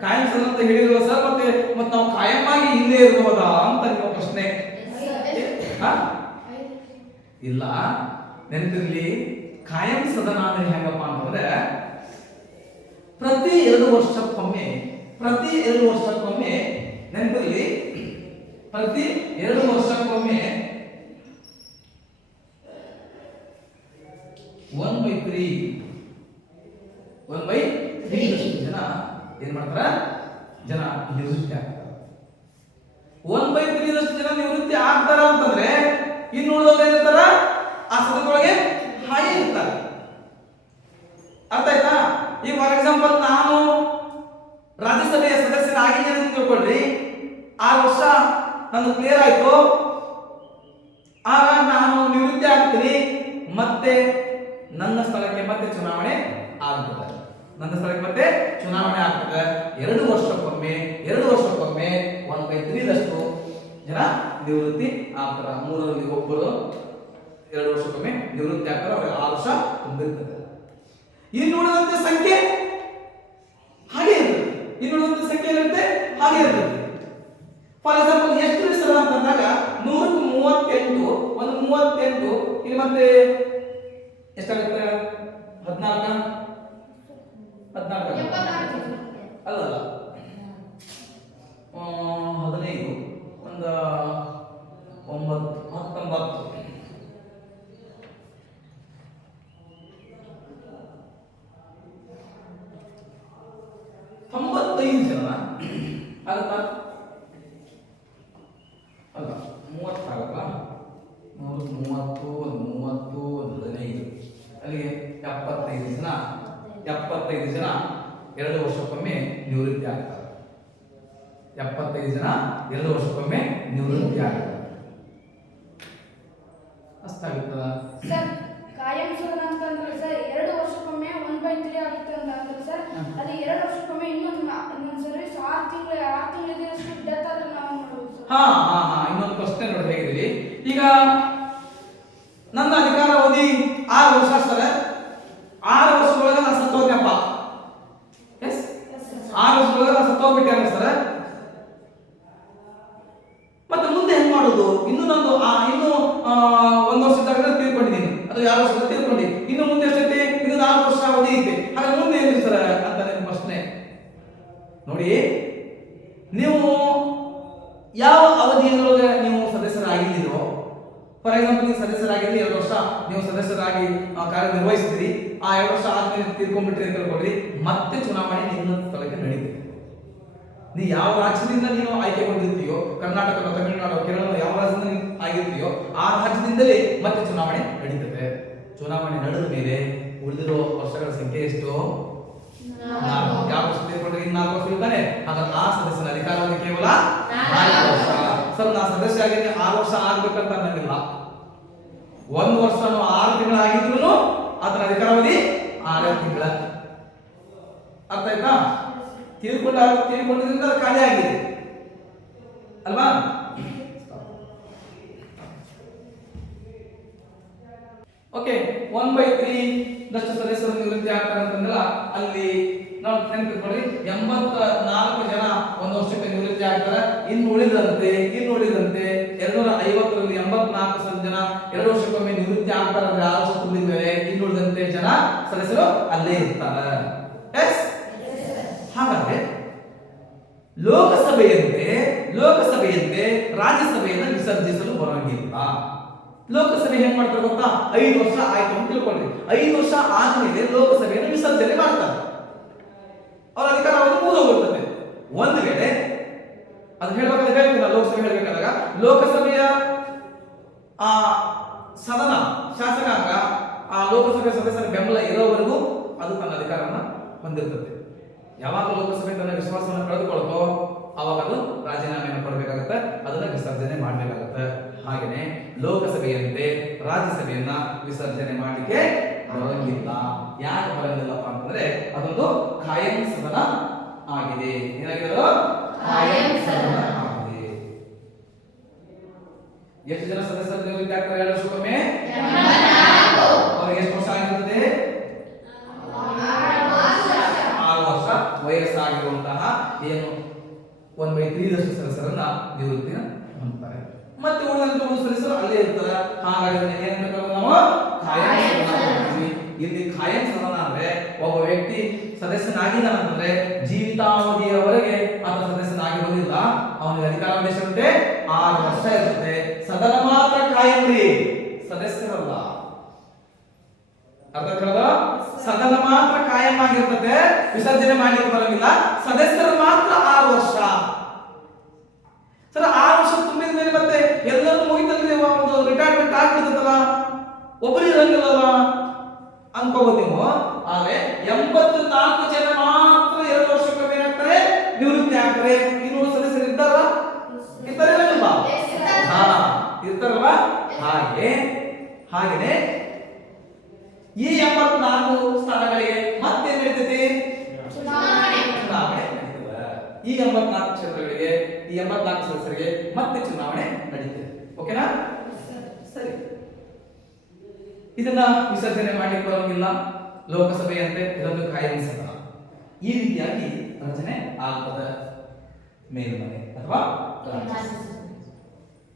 ಕಾಯಂ ಸದನ ಅಂತ ಹೇಳಿದ್ರು ಸರ್. ಮತ್ತೆ ನಾವು ಕಾಯಂ ಆಗಿ ಇಲ್ಲೇ ಇರಬಹುದಾ ಅಂತ ನಿಮ್ಮ ಪ್ರಶ್ನೆ. ಇಲ್ಲ, ನೆನಪಿರ್ಲಿ. ಕಾಯಂ ಸದನ ಅಂದ್ರೆ ಹೆಂಗಪ್ಪ ಅಂತಂದ್ರೆ ಪ್ರತಿ 2 ವರ್ಷಕ್ಕೊಮ್ಮೆ ನೆನಪಿರ್ಲಿ, ಪ್ರತಿ 2 ವರ್ಷಕ್ಕೊಮ್ಮೆ 1/3 ಜನ ಏನ್ ಮಾಡ್ತಾರ? ಜನ ನಿವೃತ್ತಿ ಆಗ್ತಾರೆ. 1/3 ಜನ ನಿವೃತ್ತಿ ಆಗ್ತಾರ ಅಂತಂದ್ರೆ ಇನ್ನು ಉಳಿದವ್ರು ಏನಿರ್ತಾರ? ಆ ಸದನದೊಳಗೆ ಹಾಗೆ ಇರ್ತಾರೆ. ಅರ್ಥ ಆಯ್ತಾ? ಈಗ ಫಾರ್ ಎಕ್ಸಾಂಪಲ್ ನಾನು ರಾಜ್ಯಸಭೆಯ ಸದಸ್ಯನಾಗಿದ್ದೇನೆ ಅಂತ ತಿಳ್ಕೊಳ್ರಿ. 6 ವರ್ಷ ನನ್ನ ಕ್ಲಿಯರ್ ಆಯ್ತು. ಆಗ ನಾನು ನಿವೃತ್ತಿ ಆಗ್ತೀನಿ. ಮತ್ತೆ ನನ್ನ ಸ್ಥಳಕ್ಕೆ ಮತ್ತೆ ಚುನಾವಣೆ ಆಗ್ತದೆ. 2 ವರ್ಷಕ್ಕೊಮ್ಮೆ 1/3 ಜನ ನಿವೃತ್ತಿ ಆಗ್ತಾರೆ. 3ರಲ್ಲಿ ಒಬ್ಬರು 2 ವರ್ಷಕ್ಕೊಮ್ಮೆ ನಿವೃತ್ತಿ ಆಗ್ತಾರೆ. ಅವ್ರಿಗೆ 6 ವರ್ಷ ತುಂಬಿರ್ತದೆ. ಇನ್ನು ಉಳಿದಂತ ಸಂಖ್ಯೆ ಹಾಗೆ ಇರ್ತದೆ. ಫಾರ್ ಎಕ್ಸಾಂಪಲ್ ಎಷ್ಟು ಸಲ ಅಂತಂದಾಗ 138 ಒಂದು 38 ಇಲ್ಲಿ ಮತ್ತೆ ಎಷ್ಟಾಗುತ್ತೆ? 14 ಅಲ್ಲಲ್ಲ 15 ಒಂದು 9 19 95 ಜನ ಆಗುತ್ತಾ? ಅಲ್ಲ 30 ಆಗುತ್ತಾ? 30 15 ಅಲ್ಲಿಗೆ 75 ಜನ 2 ವರ್ಷಕ್ಕೊಮ್ಮೆ ನಿವೃತ್ತಿ ಆಗ್ತಾರೆ. 75 ಜನ 2 ವರ್ಷಕ್ಕೊಮ್ಮೆ ನಿವೃತ್ತಿ ಆಗ್ತಾರೆ. ಅಷ್ಟಾಗುತ್ತದ ಸರ್? ಕಾಯಂ ಸದನ ಅಂತಂದ್ರೆ ಸರ್ 2 ವರ್ಷಕ್ಕೊಮ್ಮೆ 1/3 ಆಗುತ್ತೆ ಅಂತ ಅಂದ್ರೆ ಸರ್ ಅದು 2 ವರ್ಷಕ್ಕೊಮ್ಮೆ ಇನ್ನೊಂದು ಸರ್ವಿಸ್ 6 ತಿಂಗಳಿಗೆ ಡೆತ್ ಆದ್ರೆ ನಾವು ಮಾಡ್ಬೋದು ಸರ್. ಇನ್ನೊಂದು ಪ್ರಶ್ನೆ ನೋಡಿ ಹೇಗಿದ್ದೀರಿ. ಈಗ ನನ್ನ ಅಧಿಕಾರ ಅವಧಿ 6 ವರ್ಷ ಸರ್. 6 ವರ್ಷದೊಳಗೆ ನಾನು ಸತ್ತೋಗ್ನಪ್ಪ. 6 ವರ್ಷದೊಳಗೆ ನಾನು ಸತ್ತೋಗ್ಬಿಟ್ಟೆ ಸರ್. ಮತ್ತೆ ಮುಂದೆ ಹೆಂಗ್ ಮಾಡೋದು? ಇನ್ನು ನಂದು ಇನ್ನು 1 ವರ್ಷದಾಗ ತೀರ್ಕೊಂಡಿದ್ದೀನಿ, ಅದು 2 ವರ್ಷದ ತೀರ್ಕೊಂಡಿ. ಇನ್ನು ಮುಂದೆ ಎಷ್ಟೈತಿ? ಇದು 4 ವರ್ಷ ಅವಧಿ ಐತೆ. ಹಾಗೆ ಮುಂದೆ ಏನ್ರಿ ಸರ್ ಅಂತ ನಿಮ್ಮ ಪ್ರಶ್ನೆ. ನೋಡಿ, ನೀವು ಯಾವ ಅವಧಿಯೊಳಗೆ ನೀವು ಸದಸ್ಯರಾಗಿದ್ದೀರೋ, ಫಾರ್ ಎಕ್ಸಾಂಪಲ್ ನೀವು ಸದಸ್ಯರಾಗಿ ಕಾರ್ಯನಿರ್ವಹಿಸಿದ್ರಿ, ಆ 2 ವರ್ಷ ಆದ್ಮೇಲೆ ತೀರ್ಕೊಂಡ್ಬಿಟ್ರಿ ಅಂತ ತಿಳ್ಕೊಳ್ರಿ, ಮತ್ತೆ ಚುನಾವಣೆ ನಿಮ್ಮ ಸ್ಥಳಕ್ಕೆ ನಡೀತದೆ. ನೀ ಯಾವ ರಾಜ್ಯದಿಂದ ನೀನು ಆಯ್ಕೆಗೊಂಡಿರ್ತೀಯೋ, ಕರ್ನಾಟಕ, ತಮಿಳುನಾಡು, ಕೇರಳ, ಯಾವ ರಾಜ್ಯದಿಂದ ನೀನು ಆಗಿರ್ತೀಯೋ ಆ ರಾಜ್ಯದಿಂದಲೇ ಮತ್ತೆ ಚುನಾವಣೆ ನಡೀತದೆ. ಚುನಾವಣೆ ನಡೆದ ಮೇಲೆ ಉಳಿದಿರೋ ವರ್ಷಗಳ ಸಂಖ್ಯೆ ಎಷ್ಟು? 4. ಯಾವ ವರ್ಷ ತೀರ್ಕೊಂಡ್ರೆ ಇನ್ನು 4 ವರ್ಷ ಇರ್ತಾನೆ. ಹಾಗಾದ್ರೆ ಆ ಸದಸ್ಯನ ಅಧಿಕಾರಾವಧಿ ಕೇವಲ 4 ವರ್ಷ. ಸರ್, ನಾ ಸದಸ್ಯ ಆಗಿದ್ರೆ 6 ವರ್ಷ ಆಗ್ಬೇಕಂತ ಅನ್ನಂಗಿಲ್ಲ. 1 ವರ್ಷ 6 ತಿಂಗಳು ಆಗಿದ್ರು ಅದರ ಅಧಿಕಾರಾವಧಿ 6 ತಿಂಗಳ. ಅರ್ಥ ಆಯ್ತಾ? ತೀರ್ಕೊಂಡಿದ್ರಿಂದ ಅದು ಖಾಲಿ ಆಗಿದೆ ಅಲ್ವಾ? ಓಕೆ, 1/3 ದಷ್ಟು ಸದಸ್ಯರು ನಿವೃತ್ತಿ ಆಗ್ತಾರೆ ಅಂತಂದ್ರೆ ಅಲ್ಲಿ ನಾವು ನೆನಪಿಟ್ಕೊಳ್ಳಿ, 84 ಜನ 1 ವರ್ಷಕ್ಕೆ ನಿವೃತ್ತಿ ಆಗ್ತಾರೆ. ಇನ್ನು ಉಳಿದಂತೆ 250ರಲ್ಲಿ 84 ಜನ 2 ವರ್ಷಕ್ಕೊಮ್ಮೆ ನಿವೃತ್ತಿ ಆಗ್ತಾರೆ. ಅಂದ್ರೆ 6 ವರ್ಷ ತುಂಬಿದ ಮೇಲೆ ಇನ್ನು ಉಳಿದಂತೆ ಜನ ಸದಸ್ಯರು ಅಲ್ಲೇ ಇರ್ತಾರೆ. ಎಸ್, ಹಾಗಾದ್ರೆ ಲೋಕಸಭೆಯಂತೆ ರಾಜ್ಯಸಭೆಯನ್ನು ವಿಸರ್ಜಿಸಲು ಬರೋಂಗಿಲ್ಲ. ಲೋಕಸಭೆ ಏನ್ ಮಾಡ್ತಾರೆ ಗೊತ್ತಾ? 5 ವರ್ಷ ಆಯ್ತು ಅಂತ ತಿಳ್ಕೊಳ್ಳಿ. 5 ವರ್ಷ ಆದ್ಮೇಲೆ ಲೋಕಸಭೆಯನ್ನು ವಿಸರ್ಜನೆ ಮಾಡ್ತಾರೆ. ಅವ್ರ ಅಧಿಕಾರಾವಧಿ ಮುಗಿದೋಗ್ಬಿಡ್ತದೆ. ಒಂದು ವೇಳೆ ಅದು ಹೇಳ್ತೀನಿ, ಲೋಕಸಭೆ ಹೇಳ್ಬೇಕಾದಾಗ ಲೋಕಸಭೆಯ ಆ ಸದನ ಶಾಸಕಾಂಗ ಆ ಲೋಕಸಭೆ ಸದಸ್ಯರ ಬೆಂಬಲ ಇರೋವರೆಗೂ ಅದು ತನ್ನ ಅಧಿಕಾರವನ್ನು ಹೊಂದಿರ್ತದೆ. ಯಾವಾಗ ಲೋಕಸಭೆ ತನ್ನ ವಿಶ್ವಾಸವನ್ನು ಕಳೆದುಕೊಳ್ತೋ ಅವಾಗ ಅದು ರಾಜೀನಾಮೆಯನ್ನು ಕೊಡಬೇಕಾಗುತ್ತೆ, ಅದನ್ನ ವಿಸರ್ಜನೆ ಮಾಡಬೇಕಾಗುತ್ತೆ. ಹಾಗೆಯೇ ಲೋಕಸಭೆಯಂತೆ ರಾಜ್ಯಸಭೆಯನ್ನ ವಿಸರ್ಜನೆ ಮಾಡಲಿಕ್ಕೆ ಬರಂಗಿಲ್ಲ. ಯಾಕೆ ಬರಂಗಿಲ್ಲಪ್ಪ ಅಂತಂದ್ರೆ ಅದೊಂದು ಖಾಯಂ ಸದನ ಆಗಿದೆ. ಏನಾಗಿದೆ? ಖಾಯಂ ಸದನ ಆಗಿದೆ. ಎಷ್ಟು ಜನ ಸದಸ್ಯರು ನಿವೃತ್ತಿ ಆಗ್ತಾರೆ 2 ವರ್ಷಕ್ಕೊಮ್ಮೆ? 84. ಅವ್ರಿಗೆ ಎಷ್ಟು ವರ್ಷ ಆಗಿರ್ತದೆ? 6 ವರ್ಷ ವಯಸ್ಸಾಗಿರುವಂತಹ ಏನು 1/3 ದಷ್ಟು ಸದಸ್ಯರನ್ನ ನಿವೃತ್ತಿ ಹೊಂದ್ತಾರೆ. ಮತ್ತೆ ಉಳಿದಂತ ಸದಸ್ಯರು ಅಲ್ಲೇ ಇರ್ತಾರೆ. ಹಾಗಾಗಿ ಏನಂತ ನಾವು ಖಾಯಂ ಸದನ ಅಂತೀವಿ. ಇಲ್ಲಿ ಖಾಯಂ ಸದನ ಅಂದ್ರೆ ಒಬ್ಬ ವ್ಯಕ್ತಿ ಸದಸ್ಯನಾಗಿದ್ದಾನಂತಂದ್ರೆ ಜೀವಿತಾವಧಿಯವರೆಗೆ ಆತ ಸದಸ್ಯನಾಗಿರೋದಿಲ್ಲ. ಅವನಿಗೆ ಅಧಿಕಾರಾವಧಿ ಎಷ್ಟಿರುತ್ತೆ? 6 ವರ್ಷ ಇರುತ್ತೆ. ಸದನ ಮಾತ್ರ ಖಾಯಂ ರೀ, ಸದಸ್ಯರಲ್ಲ. ಅರ್ಥ ಆಗ್ತದ? ಸದನ ಮಾತ್ರ ಕಾಯಂ ಆಗಿರ್ತದೆ, ವಿಸರ್ಜನೆ ಮಾಡಲಿಕ್ಕೆ ಬರೋದಿಲ್ಲ. ಸದಸ್ಯರು ಮಾತ್ರ 6 ವರ್ಷ. ಸರ್, 6 ವರ್ಷ ತುಂಬಿದ ಮೇಲೆ ಮತ್ತೆ ಎಲ್ಲರೂ ಮುಗಿತಂದ್ರೆ ಒಂದು ರಿಟೈರ್ಮೆಂಟ್ ಆಗ್ಬಿಡ್ತದಲ್ಲ, ಒಬ್ಬರು ಇರಂಗಿಲ್ಲಲ್ಲ ಅನ್ಕೋಬಹುದು ನೀವು. ಆದ್ರೆ 84 ಜನ ಮಾತ್ರ 2 ವರ್ಷಕ್ಕೊಮ್ಮೆ ಏನಾಗ್ತಾರೆ? ನಿವೃತ್ತಿ ಆಗ್ತಾರೆ. ಇನ್ನೂರು ಸದಸ್ಯರು ಇರ್ತಾರಲ್ಲ, ಇರ್ತಾರಲ್ವಾ? ಇರ್ತಾರಲ್ವಾ? ಹಾಗೇನೆ ಈ 84 ಸ್ಥಾನಗಳಿಗೆ ಮತ್ತೆ ನಡೀತದೆ ಚುನಾವಣೆ ನಡೀತದೆ. ಈ 84 ಕ್ಷೇತ್ರಗಳಿಗೆ ಈ 84 ಸದಸ್ಯರಿಗೆ ಮತ್ತೆ ಚುನಾವಣೆ ನಡೀತದೆ. ಓಕೆನಾ? ಸರಿ, ಇದನ್ನ ವಿಸರ್ಜನೆ ಮಾಡಲಿಕ್ಕೆ ಬರೋಂಗಿಲ್ಲ. ಲೋಕಸಭೆಯಂತೆ ಇದೊಂದು ಖಾಯಂ ಸದನ. ಈ ರೀತಿಯಾಗಿ ರಚನೆ ಆಗ್ತದೆ ಮೇಲ್ಮನೆ ಅಥವಾ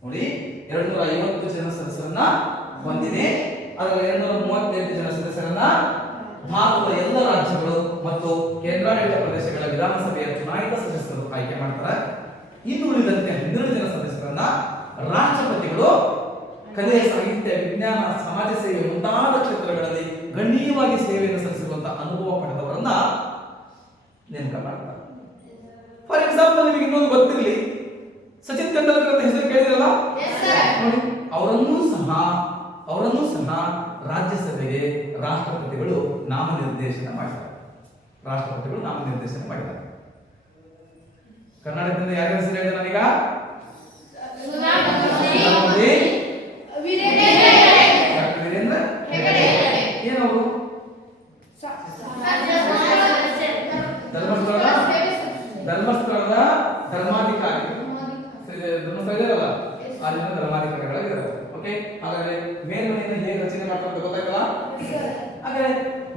ನೋಡಿ 250 ಜನ ಸದಸ್ಯರನ್ನ ಹೊಂದಿದೆ. ಅದರಲ್ಲಿ 238 ಜನ ಸದಸ್ಯರನ್ನ ಭಾರತದ ಎಲ್ಲ ರಾಜ್ಯಗಳು ಮತ್ತು ಕೇಂದ್ರಾಡಳಿತ ಪ್ರದೇಶಗಳ ವಿಧಾನಸಭೆಯ ಚುನಾಯಿತ ಸದಸ್ಯರು ಆಯ್ಕೆ ಮಾಡ್ತಾರೆ. ಇನ್ನು ಉಳಿದಂತೆ 12 ಜನ ಸದಸ್ಯರನ್ನ ರಾಷ್ಟ್ರಪತಿಗಳು ಕಲೆ, ಸಾಹಿತ್ಯ, ವಿಜ್ಞಾನ, ಸಮಾಜ ಸೇವೆ ಮುಂತಾದ ಕ್ಷೇತ್ರಗಳಲ್ಲಿ ಗಣ್ಯವಾಗಿ ಸೇವೆಯನ್ನು ಸಲ್ಲಿಸಿರುವಂತಹ ಅನುಭವ ಪಡೆದವರನ್ನ ನೇಮಕ ಮಾಡ್ತಾರೆ. ಫಾರ್ ಎಕ್ಸಾಂಪಲ್, ನಿಮಗೆ ಇನ್ನೊಂದು ಗೊತ್ತಿರಲಿ, ಸಚಿನ್ ತೆಂಡೂಲ್ಕರ್ ಅಂತ ಹೆಸರು ಕೇಳಿದ್ರಲ್ಲ, ನೋಡಿ ಅವರನ್ನು ಸಹ ರಾಜ್ಯಸಭೆಗೆ ರಾಷ್ಟ್ರಪತಿಗಳು ನಾಮನಿರ್ದೇಶನ ಮಾಡಿದ್ದಾರೆ. ಕರ್ನಾಟಕದಿಂದ ಯಾರ ಹೆಸರು ಹೇಳಿದ್ರೆ ನಾನೀಗ ವೀರೇಂದ್ರ ಏನವರು ಧರ್ಮಸ್ಥಳದ ಧರ್ಮಾಧಿಕಾರಿ, ಧರ್ಮಸ್ಥಳ ಇದೆಯಲ್ಲ ಅಲ್ಲಿನ ಧರ್ಮಾಧಿಕಾರಿಗಳಾಗಿದ್ದಾರೆ. ಓಕೆ, ಹಾಗಾದ್ರೆ ಮೇಲ್ಮನೆಯನ್ನು ಹೇಗೆ ರಚನೆ ಮಾಡ್ತಾರೆ ಗೊತ್ತಾಯ್ತಲ್ಲ? ಹಾಗಾದ್ರೆ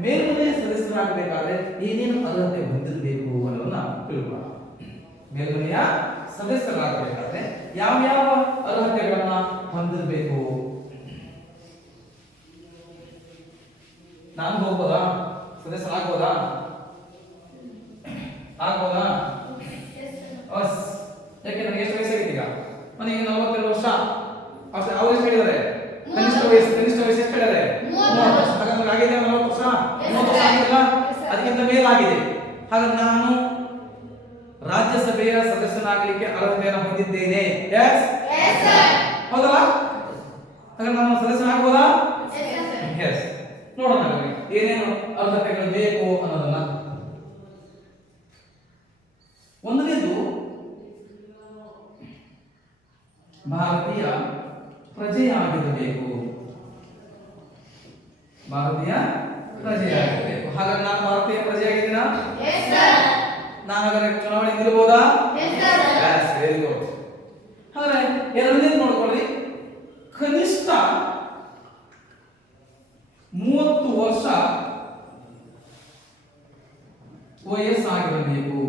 ಮೇಲ್ಮನೆ ಸದಸ್ಯರಾಗಬೇಕಾದ್ರೆ ಏನೇನು ಅರ್ಹತೆ ಹೊಂದಿರಬೇಕು ಅನ್ನೋದನ್ನ ತಿಳ್ಕೊಳ್ಳೋಣ. ಮೇಲ್ಮನೆಯ ಸದಸ್ಯರಾಗಬೇಕಾದ್ರೆ ಯಾವ ಅರ್ಹತೆಗಳನ್ನ ಹೊಂದಿರಬೇಕು? ನಾನು ಹೋಗ್ಬೋದಾ? ಸದಸ್ಯರಾಗ್ಬೋದಾ? ಯಾಕೆ ನನಗೆ ಎಷ್ಟು ವಯಸ್ಸಾಗಿದೆ? ಈಗ ನನಗೆ 42 ವರ್ಷ. ಅವ್ರು ಎಷ್ಟು ಹೇಳಿದ್ದಾರೆ? ಕನಿಷ್ಠ ವಯಸ್ಸು ಎಷ್ಟು ಹೇಳಿದ್ದಾರೆ? 30. ಆಗಿದೆ 40 ವರ್ಷ 30 ವರ್ಷ ಆಗಿಲ್ಲ, ಅದಕ್ಕಿಂತ ಮೇಲಾಗಿದೆ. ಹಾಗಾದ್ರೆ ನಾನು ರಾಜ್ಯಸಭೆಯ ಸದಸ್ಯನಾಗಲಿಕ್ಕೆ ಅರ್ಹತೆಯನ್ನು ಹೊಂದಿದ್ದೇನೆ. ಎಸ್ ಹೌದಲ್ಲ? ಹಾಗಾದ್ರೆ ನಾನು ಸದಸ್ಯನಾಗಬಹುದಾ? ಎಸ್. ನೋಡೋಣ ಏನೇನು ಅರ್ಹತೆಗಳು ಬೇಕು ಅನ್ನೋದನ್ನ. ಒಂದನೇದು ಭಾರತೀಯ ಪ್ರಜೆಯಾಗಿರಬೇಕು. ಭಾರತೀಯ ಪ್ರಜೆಯಾಗಿರಬೇಕು. ಹಾಗಾದ್ರೆ ನಾನು ಭಾರತೀಯ ಪ್ರಜೆಯಾಗಿದ್ದೀನ? ನಾನು ಹಾಗಾದ್ರೆ ಚುನಾವಣೆ ನಿಲ್ಲಬಹುದಾ? Very good. ಹಾಗಾದ್ರೆ ಎರಡನೇದು ನೋಡ್ಕೊಳ್ಳಿ, ಕನಿಷ್ಠ 30 ವರ್ಷ ವಯಸ್ಸಾಗಿರಬೇಕು.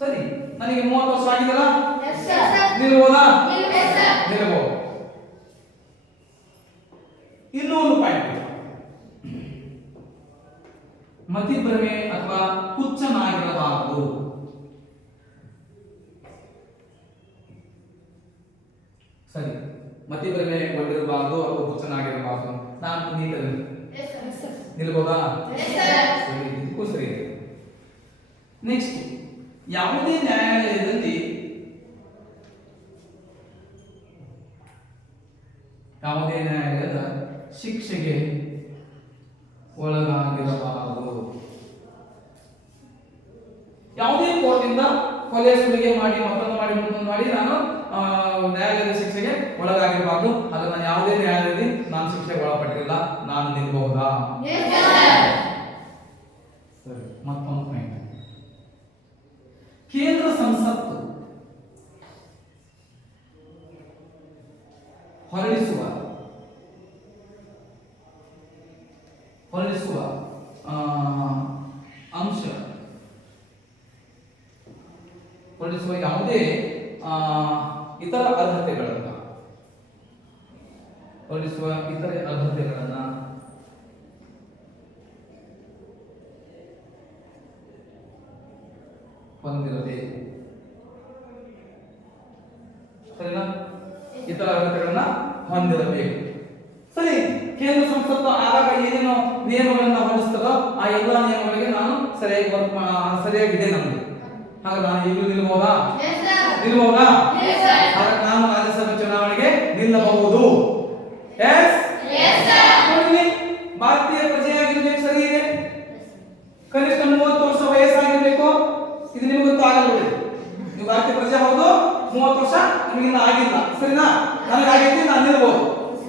ಸರಿ, ನನಗೆ 30 ವರ್ಷ ಆಗಿದಲ್ಲ, ನಿಲ್ಬೋದಾ? ನಿಲ್ಬಹುದು. ಇನ್ನೊಂದು ಪಾಯಿಂಟ್, ಮತಿಭ್ರಮೆ ಅಥವಾ ಹುಚ್ಚನಾಗಿರಬಾರದು. ಸರಿ, ಮತಿಭ್ರಮೆಗೊಂಡಿರಬಾರದು ಅಥವಾ ಹುಚ್ಚನಾಗಿರಬಾರದು. ನಾನು ನೀಟಲ್ಲಿ ನಿಲ್ಬೋದಾ? ಸರಿ, ಇದಕ್ಕೂ ಸರಿ. ನೆಕ್ಸ್ಟ್, ಯಾವುದೇ ನ್ಯಾಯಾಲಯದಲ್ಲಿ ಶಿಕ್ಷೆಗೆ ಒಳಗಾಗಿರಬಾರದು. ಯಾವುದೇ ಕೋರ್ಟಿಂದ ಕೊಲೆ ಸುಲಿಗೆ ಮಾಡಿ ಮತ್ತೊಂದು ಮಾಡಿ ನಾನು ನ್ಯಾಯಾಲಯದ ಶಿಕ್ಷೆಗೆ ಒಳಗಾಗಿರಬಾರದು. ಆದರೆ ನಾನು ಯಾವುದೇ ನ್ಯಾಯಾಲಯದಲ್ಲಿ ನಾನು ಶಿಕ್ಷೆಗೆ ಒಳಪಟ್ಟಿಲ್ಲ, ನಾನು ನಿಲ್ಬಹುದಾ? ಸರಿ, ಮತ್ತೊಂದು ಪಾಯಿಂಟ್, ಕೇಂದ್ರ ಸಂಸತ್ತು ಹೊರಡಿಸುವ ಅಂಶ ಹೊರಡಿಸುವ ಯಾವುದೇ ಇತರ ಅರ್ಹತೆಗಳನ್ನ ಹೊಂದಿರಬೇಕು. ಸರಿನಾ? ಇತರ ಅರ್ಹತೆಗಳನ್ನ ಹೊಂದಿರಬೇಕು. ಸರಿ, ಕೇಂದ್ರ ಸಂಸತ್ತು ಆಗಾಗ ಏನೇನೋ ನಿಯಮಗಳನ್ನ ಹೊರಡಿಸ್ತದೋ ಆ ಎಲ್ಲ ನಿಯಮಗಳಿಗೆ ನಾನು ಸರಿಯಾಗಿದೆ ನಮ್ದು. ಹಾಗೆ ನಾನು ಈಗಲೂ ನಿಲ್ಬಹುದಾ? ಹಾಗಾಗಿ ನಾನು ರಾಜ್ಯಸಭೆ ಚುನಾವಣೆಗೆ ನಿಲ್ಲಬಹುದು. ಎಸ್, ಭಾರತೀಯ ಪ್ರಜೆಯಾಗಿರ್ಬೇಕು. ಸರಿ ಇದೆ. ಕನಿಷ್ಠ 30 ವರ್ಷ ವಯಸ್ಸಾಗಿರ್ಬೇಕು. ಇದು ನಿಮಗೆ ಗೊತ್ತಾಗಲ್ಲ. ನೀವು ಭಾರತೀಯ ಪ್ರಜೆ ಹೌದು, 30 ವರ್ಷ ನಿಮಗಿನ್ನ ಆಗಿಲ್ಲ. ಸರಿನಾ? ನನಗಾಗಿದ್ದು ನಾನು ನಿಲ್ಬಹುದು.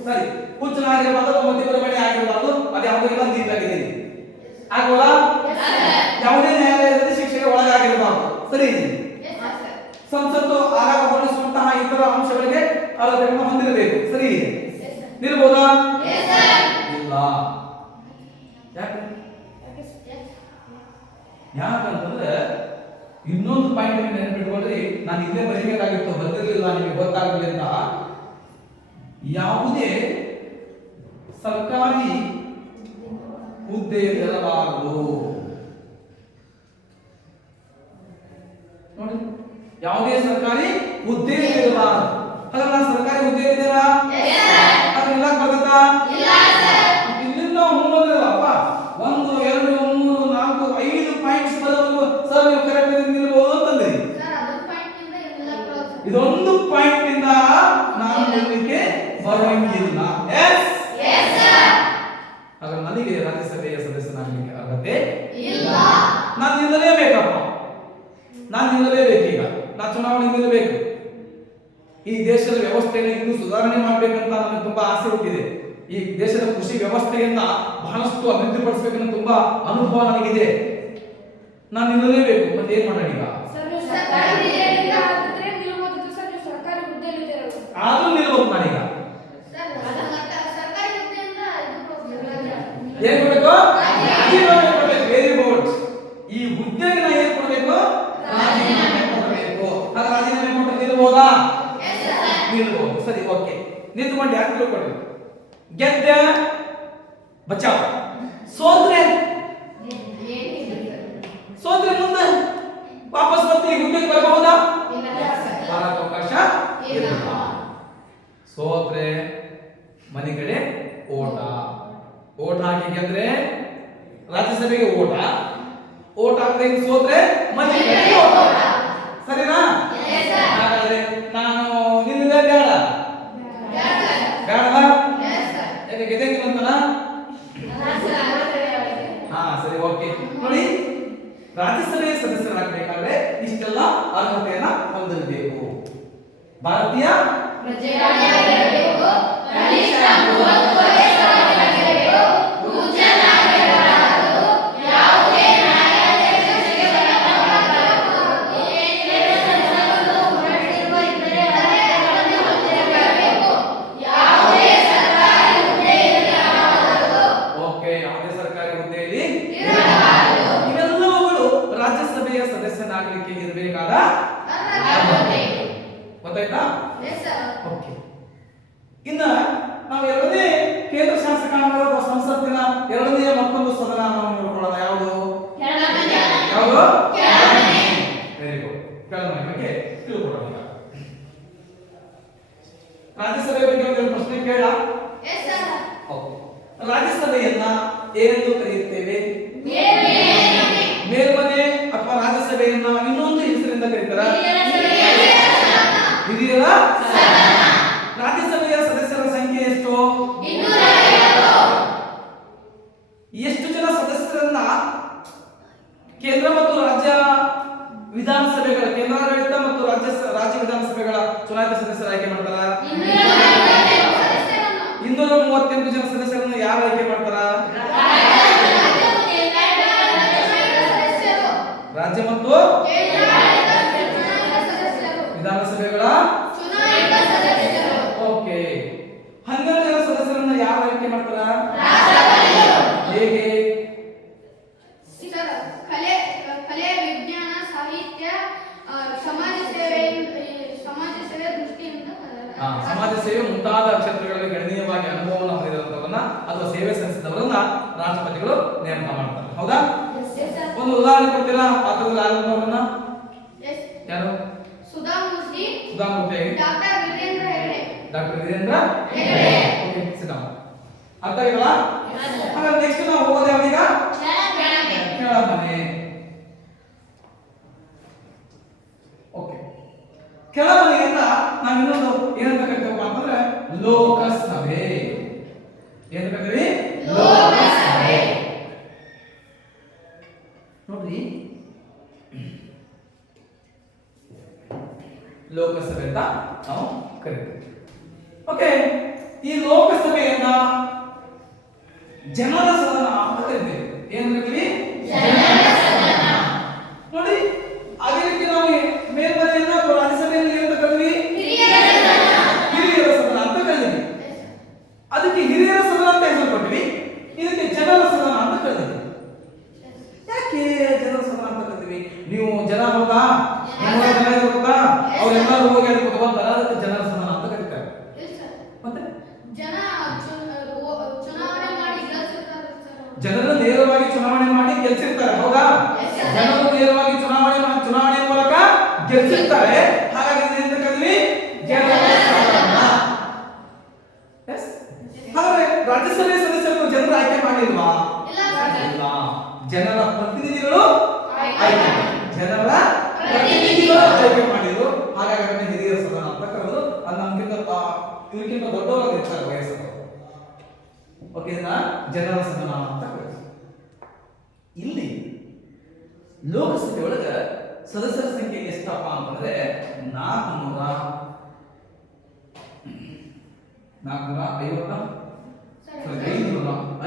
ಸರಿ, ಹುಚ್ಚನಾಗಿರಬಾರ್ದು, ಮತಿಭ್ರಮಣೆ ಆಗಿರಬಾರ್ದು, ಅದು ಯಾವುದೂ ಇಲ್ಲ, ನೀಟಾಗಿದೆ. ಆಗ್ಬೋದಾ? ಯಾವುದೇ ನ್ಯಾಯಾಲಯದಲ್ಲಿ ಶಿಕ್ಷೆಗೆ ಒಳಗಾಗಿರಬಾರ್ದು. ಸರಿ. ಸಂಸತ್ತು ಆಗಾಗ ಹೊರಡಿಸುವಂತಹ ಇತರ ಅಂಶಗಳಿಗೆ ಅರ್ಹತೆಗಳನ್ನು ಹೊಂದಿರಬೇಕು. ಸರಿ, ನಿಲ್ಬೋದಾ? ಇಲ್ಲ. ಯಾಕಂತಂದ್ರೆ ಇನ್ನೊಂದು ಪಾಯಿಂಟ್ ನೆನಪಿಟ್ಕೊಳ್ರಿ, ನಾನು ಇಲ್ಲೇ ಬರೀಬೇಕಾಗಿತ್ತು, ಬರ್ತಿರ್ಲಿಲ್ಲ, ನಿಮಗೆ ಗೊತ್ತಾಗಲಿಲ್ಲ ಅಂತ. ಯಾವುದೇ ಸರ್ಕಾರಿ ಹುದ್ದೆಯಲ್ಲಿರಬಾರದು. ನೋಡಿ, ಯಾವುದೇ ಸರ್ಕಾರಿ ಹುದ್ದೆಯಲ್ಲಿರಬಾರದು. ಹಾಗಾದ್ರೆ ನಾನು ಸರ್ಕಾರಿ ಹುದ್ದೆಯಲ್ಲಿದ್ದೀರಾ? ಅದನ್ನ ಬರುತ್ತಾ? ಇಲ್ಲಿಂದ ಹೋಗೋದಿಲ್ಲಪ್ಪ. 1 2 3 4 5 ಪಾಯಿಂಟ್ಸ್ ಬರೋದು. ಸರ್, ನೀವು ಕರೆಕ್ಟ್ ನಿಲ್ಬಹುದು ಅಂತಂದ್ರಿ. ಇದೊಂದು ಪಾಯಿಂಟ್ ನಿಂದ ನಾನು ನಿಲ್ಲಕ್ಕೆ ಬರೋಂಗಿಲ್ಲ. ಎಸ್, ಹಾಗಾದ್ರೆ ನನಗೆ ರಾಜ್ಯಸಭೆಯ ಸದಸ್ಯನಾಗಲಿಕ್ಕೆ ಅರ್ಹತೆ ಇಲ್ಲ. ನಾನು ನಿಲ್ಲಲೇಬೇಕಪ್ಪ, ನಾನು ನಿಲ್ಲಲೇಬೇಕು. ಈಗ ನಾನು ಚುನಾವಣೆ ನಿಲ್ಲಬೇಕು. ಈ ದೇಶದ ವ್ಯವಸ್ಥೆಯನ್ನು ಇನ್ನೂ ಸುಧಾರಣೆ ಮಾಡಬೇಕಂತ ನನಗೆ ತುಂಬಾ ಆಸೆ ಹುಟ್ಟಿದೆ. ಈ ದೇಶದ ಕೃಷಿ ವ್ಯವಸ್ಥೆಯನ್ನ ಬಹಳಷ್ಟು ಅಭಿವೃದ್ಧಿಪಡಿಸಬೇಕಂತ ತುಂಬಾ ಅನುಭವ ನನಗಿದೆ. ನಾನು ನಿಲ್ಲಲೇಬೇಕು. ಮತ್ತೆ ಏನ್ ಮಾಡೋಣ ಈಗ? ಆದ್ರೂ ನಿಲ್ಬೇಕು ನಾನೀಗ. ಏನ್ ಕೊಡ್ಬೇಕು? ರಾಜೀನಾಮೆ ಕೊಡ್ಬೇಕು. Very good. ಈ ಹುದ್ದೆಗೆ ನಾ ಏನ್ ಕೊಡ್ಬೇಕು? ರಾಜೀನಾಮೆ ಕೊಡ್ಬೇಕು. ಹಾಗೆ ರಾಜೀನಾಮೆ ಕೊಟ್ಟು ನಿಲ್ಬೋದಾ? ನಿಲ್ಬೋದು. ಸರಿ, ಓಕೆ. ನಿಂತ್ಕೊಂಡು ಯಾಕೆ ತಿಳ್ಕೊಳ್ರಿ? ಗೆದ್ದ ಬಚಾವ್, ಸೋತ್ರೆ ಮುಂದೆ ವಾಪಸ್ ಮತ್ತೆ ಈ ಹುದ್ದೆಗೆ ಬರಬಹುದಾ? ಬರಕ್ಕೆ ಅವಕಾಶ ಇಲ್ಲ. ಸೋತ್ರೆ ಮನೆ ಕಡೆ ಓಟ. ಓಟ್ ಹಾಕಿ ಗೆದ್ರೆ ರಾಜ್ಯಸಭೆಗೆ ಓಟ್ ಹಾಕದೆ ಸೋತ್ರೆ ಮನೆ ಕಡೆ ಓಟ. ಸರಿನಾ? ಹಾಗಾದ್ರೆ ನಾನು ನಿನ್ನಿಂದ ಬೇಡ ಬೇಡಲ್ಲ ಯಾಕೆ ಗೆದ್ದಂಗಿಲ್ಲ ಅಂತನಾ? ಹಾ ಸರಿ, ಓಕೆ. ನೋಡಿ, ರಾಜ್ಯಸಭೆಯ ಸದಸ್ಯರಾಗಬೇಕಾದ್ರೆ ಇಷ್ಟೆಲ್ಲ ಅರ್ಹತೆಯನ್ನ ಹೊಂದಿರಬೇಕು. ಭಾರತೀಯ ಓಕೆ, ಯಾವುದೇ ಸರ್ಕಾರಿ ಹುದ್ದೆಯಲ್ಲಿ ಇವೆಲ್ಲವುಗಳು ರಾಜ್ಯಸಭೆಯ ಸದಸ್ಯನಾಗಲಿಕ್ಕೆ ಇರಬೇಕಾದ ಗೊತ್ತಾಯ್ತಾ? ಓಕೆ. ಇನ್ನ ನಾವು ಎರಡನೇ ಕೇಂದ್ರ ಶಾಸಕಾಂಗದ ಸಂಸತ್ತಿನ ಎರಡನೇ ಮತ್ತೊಂದು ಸದನ ನಾವು ನೋಡ್ಕೊಳ್ಳೋಣ. ಯಾವುದು? Very good. ಕೆಳಮನೆ ಬಗ್ಗೆ ತಿಳ್ಕೊಳ್ಳೋಣ. ರಾಜ್ಯಸಭೆ ಬಗ್ಗೆ ಒಂದು ಪ್ರಶ್ನೆ ಕೇಳ. ರಾಜ್ಯಸಭೆಯನ್ನ ಏನೆಂದು ಕರೆಯುತ್ತೇವೆ? ಮೇಲ್ಮನೆ ಅಥವಾ ರಾಜ್ಯಸಭೆಯನ್ನ ಇನ್ನೊಂದು ಹೆಸರಿಂದ ಕರೀತಾರ? ಹಿರಿಯರ ರಾಜ್ಯಸಭೆಯ ಸದಸ್ಯರ ಸಂಖ್ಯೆ ಎಷ್ಟು? ಎಷ್ಟು ಜನ ಸದಸ್ಯರನ್ನ ಕೇಂದ್ರ ಮತ್ತು ರಾಜ್ಯ ವಿಧಾನಸಭೆಗಳ ಕೇಂದ್ರಾಡಳಿತ ಮತ್ತು ರಾಜ್ಯ ವಿಧಾನಸಭೆಗಳ ಚುನಾಯಿತ ಸದಸ್ಯರು ಆಯ್ಕೆ ಮಾಡ್ತಾರ? 238 ಜನ ಸದಸ್ಯರನ್ನು ಯಾರು ಆಯ್ಕೆ ಮಾಡ್ತಾರ? ರಾಜ್ಯ ಮತ್ತು ವಿಧಾನಸಭೆಗಳ ಓಕೆ. 12 ಜನ ಸದಸ್ಯರನ್ನ ಯಾರು ಆಯ್ಕೆ ಮಾಡ್ತಾರ? ಹೇಗೆ? ಕಲೆ, ವಿಜ್ಞಾನ, ಸಾಹಿತ್ಯ, ಸಮಾಜ ಸೇವೆ ದೃಷ್ಟಿಯಿಂದ ಸಮಾಜ ಸೇವೆ ಮುಂತಾದ ಕ್ಷೇತ್ರಗಳಲ್ಲಿ ಗಣನೀಯವಾಗಿ ಅನುಭವವನ್ನು ಹೊಂದಿರುವಂತವರನ್ನ ಅಥವಾ ಸೇವೆ ಸಲ್ಲಿಸಿದವರನ್ನ ರಾಷ್ಟ್ರಪತಿಗಳು ನೇಮಕ ಮಾಡ್ತಾರೆ. ಹೌದಾ? ಒಂದು ಉದಾಹರಣೆ ಕೊಡ್ತೀರಾ? ಪಾತ್ರದಲ್ಲಿ ಆಗುವವರನ್ನ ಯಾರು? ಸುಧಾಮೂರ್ತಿ, ಡಾಕ್ಟರ್ ವೀರೇಂದ್ರ ಹೆಗಡೆ. ಓಕೆ, ಸಿದ್ಧ. ಅರ್ಥ ಆಗಿಲ್ಲ? ಹಾಗಾದ್ರೆ ನೆಕ್ಸ್ಟ್ ನಾವು ಹೋಗೋದು ಯಾವ್ದೀಗ? ಕೆಳಮನೆ. ಓಕೆ, ಕೆಳಮನೆಯನ್ನ ನಾವು ಇನ್ನೊಂದು ಏನಂತ ಕರಿತೀವಪ್ಪ ಅಂತಂದ್ರೆ ಲೋಕಸಭೆ. ಏನಂತ ಕರಿತೀವಿ? ಲೋಕಸಭೆ. ನೋಡ್ರಿ, ಲೋಕಸಭೆ ಅಂತ ನಾವು ಕರಿತೀವಿ. ಓಕೆ, ಈ ಲೋಕಸಭೆಯನ್ನ ಜನರ ಸದನ ಅಂತ ಕರಿತೀವಿ. ಏನ್ ಕರಿತೀವಿ? ನೋಡಿ, ಅದೇ ರೀತಿ ನಾವು ಮೇಲ್ಮನೆಯನ್ನ ರಾಜ್ಯಸಭೆಯಲ್ಲಿ ಏನಂತ ಕರಿತೀವಿ? ಹಿರಿಯರ ಸದನ ಅಂತ ಕರಿತೀವಿ. ಅದಕ್ಕೆ ಹಿರಿಯರ ಸದನ ಅಂತ ಹೆಸರು ಕೊಟ್ಟಿವಿ. ಇದಕ್ಕೆ ಜನರ ಸದನ ಅಂತ ಕರಿತೀವಿ. ಯಾಕೆ ಜನರ ಸದನ ಅಂತ ಕರಿತೀವಿ? ನೀವು ಜನ ಹೌದಾ? ಅವರೆಲ್ಲರೂ ಹೋಗಿ ಅಲ್ಲಿ ಕುತ್ಕೊಂತಾರ, ಅದಕ್ಕೆ ಜನರ ಸದನ ಅಂತ ಕರೀತಾರೆ. ಮತ್ತೆ ಜನರು ನೇರವಾಗಿ ಚುನಾವಣೆ ಮಾಡಿ ಗೆಲ್ಸಿರ್ತಾರೆ. ಹೌದಾ? ಜನರು ನೇರವಾಗಿ ಚುನಾವಣೆ ಮೂಲಕ ಗೆಲ್ಸಿರ್ತಾರೆ. ಹಾಗಾಗಿ ಅಂತ ಕರೀತೀವಿ ಜನರ ಸದನ. ಹಾಗಾದ್ರೆ ರಾಜ್ಯಸಭೆ ಸದಸ್ಯರನ್ನು ಜನರು ಆಯ್ಕೆ ಮಾಡಿಲ್ವಾ? ಇಲ್ಲ. ಜನರ ಪ್ರತಿನಿಧಿಗಳು ಜನರ ಪ್ರತಿನಿಧಿಗಳು ಆಯ್ಕೆ ಮಾಡಿದ್ರು. ಹಾಗಾಗಿ ಅದನ್ನ ಹಿರಿಯರ ಸದನ ಅಂತ ಕರೆದು ಅದು ನಮ್ಗಿಂತ ಇವಕ್ಕಿಂತ ದೊಡ್ಡವರು ಇರ್ತಾರೆ ವಯಸ್ಸು. ಓಕೆ, ಜನರ ಸದನ ಅಂತ ಕರೆದು. ಇಲ್ಲಿ ಲೋಕಸಭೆ ಒಳಗ ಸದಸ್ಯರ ಸಂಖ್ಯೆ ಎಷ್ಟಪ್ಪ ಅಂತಂದ್ರೆ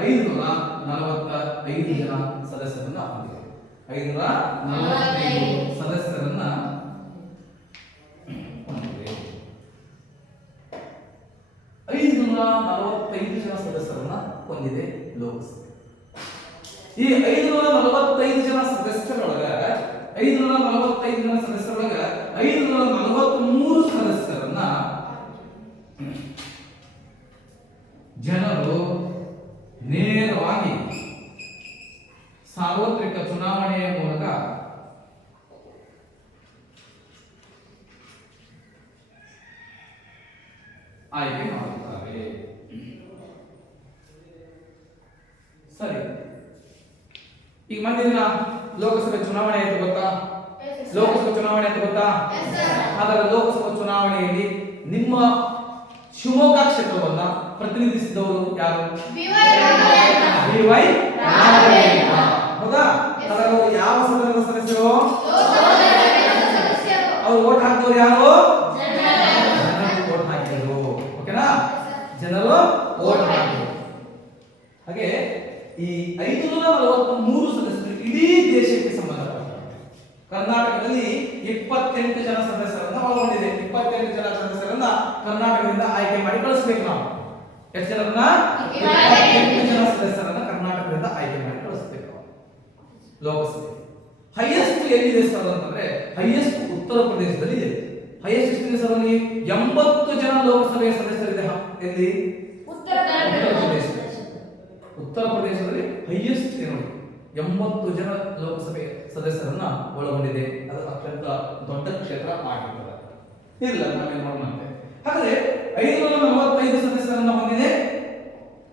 545 ಜನ ಸದಸ್ಯರನ್ನ ಹೊಂದಿದೆ. 545 ಸದಸ್ಯರನ್ನ ಹೊಂದಿದೆ. 545 ಜನ ಸದಸ್ಯರನ್ನ ಹೊಂದಿದೆ ಲೋಕಸಭೆ. ಈ 545 ಜನ ಸದಸ್ಯರೊಳಗ 543 ಸದಸ್ಯರನ್ನ ಜನರು ನೇರವಾಗಿ ಸಾರ್ವತ್ರಿಕ ಚುನಾವಣೆಯ ಮೂಲಕ ಆಯ್ಕೆ ಮಾಡುತ್ತಾರೆ. ಸರಿ, ಈಗ ಮುಂದಿನ ಲೋಕಸಭೆ ಚುನಾವಣೆ ಆಯ್ತು ಗೊತ್ತಾ? ಲೋಕಸಭೆ ಚುನಾವಣೆ ಆಯ್ತು ಗೊತ್ತಾ? ಹಾಗಾದ್ರೆ ಲೋಕಸಭಾ ಚುನಾವಣೆಯಲ್ಲಿ ನಿಮ್ಮ ಶಿವಮೊಗ್ಗ ಕ್ಷೇತ್ರವನ್ನ ಪ್ರತಿನಿಧಿಸಿದವರು ಯಾರು? BY ರಾಘವೇಂದ್ರ. ಹೌದಾ? ಹಾಗಾದ್ರೆ ಅವರು ಯಾವ ಸದನದ ಸದಸ್ಯರು? ಅವರು ವೋಟ್ ಹಾಕಿದವರು ಯಾರು? ಜನರು ವೋಟ್ ಹಾಕಿದ್ರು. ಓಕೆನಾ? ಜನರು ವೋಟ್ ಹಾಕಿದ್ರು. ಹಾಗೆ ಈ 543 ಸದಸ್ಯರು ಇಡೀ ದೇಶಕ್ಕೆ ಸಂಬಂಧಪಟ್ಟವರು. ಕರ್ನಾಟಕದಲ್ಲಿ 28 ಜನ ಸದಸ್ಯರನ್ನ ಒಳಗೊಂಡಿದೆ. 28 ಜನ ಸದಸ್ಯರನ್ನ ಕರ್ನಾಟಕದಿಂದ ಆಯ್ಕೆ ಮಾಡಿ ಕಳಿಸಬೇಕು ನಾವು. ಎಷ್ಟು ಜನರನ್ನ? 28 ಜನ ಸದಸ್ಯರನ್ನ ಕರ್ನಾಟಕದಿಂದ ಆಯ್ಕೆ ಮಾಡಿ ಕಳಿಸಬೇಕು ಲೋಕಸಭೆ. ಹೈಯೆಸ್ಟ್ ಎಲ್ಲಿದೆ ಸರ್ ಅಂತಂದ್ರೆ ಹೈಯೆಸ್ಟ್ ಉತ್ತರ ಪ್ರದೇಶದಲ್ಲಿ ಇದೆ. ಹೈಯೆಸ್ಟ್ ಎಷ್ಟಿದೆ ಸರ್ ಅಲ್ಲಿ? 80 ಜನ ಲೋಕಸಭೆಯ ಸದಸ್ಯರಿದೆ. ಎಲ್ಲಿ? ಉತ್ತರ ಪ್ರದೇಶದಲ್ಲಿ ಹೈಯೆಸ್ಟ್ ಏನು 80 ಜನ ಲೋಕಸಭೆ ಸದಸ್ಯರನ್ನ ಒಳಗೊಂಡಿದೆ. ಅದು ಅತ್ಯಂತ ದೊಡ್ಡ ಕ್ಷೇತ್ರ ಆಗಿರ್ತದೆ. ಇಲ್ಲ ನಾವೇನು ಮಾಡೋಣಂತೆ. ಹಾಗಾದ್ರೆ 545 ಸದಸ್ಯರನ್ನ ಹೊಂದಿದೆ.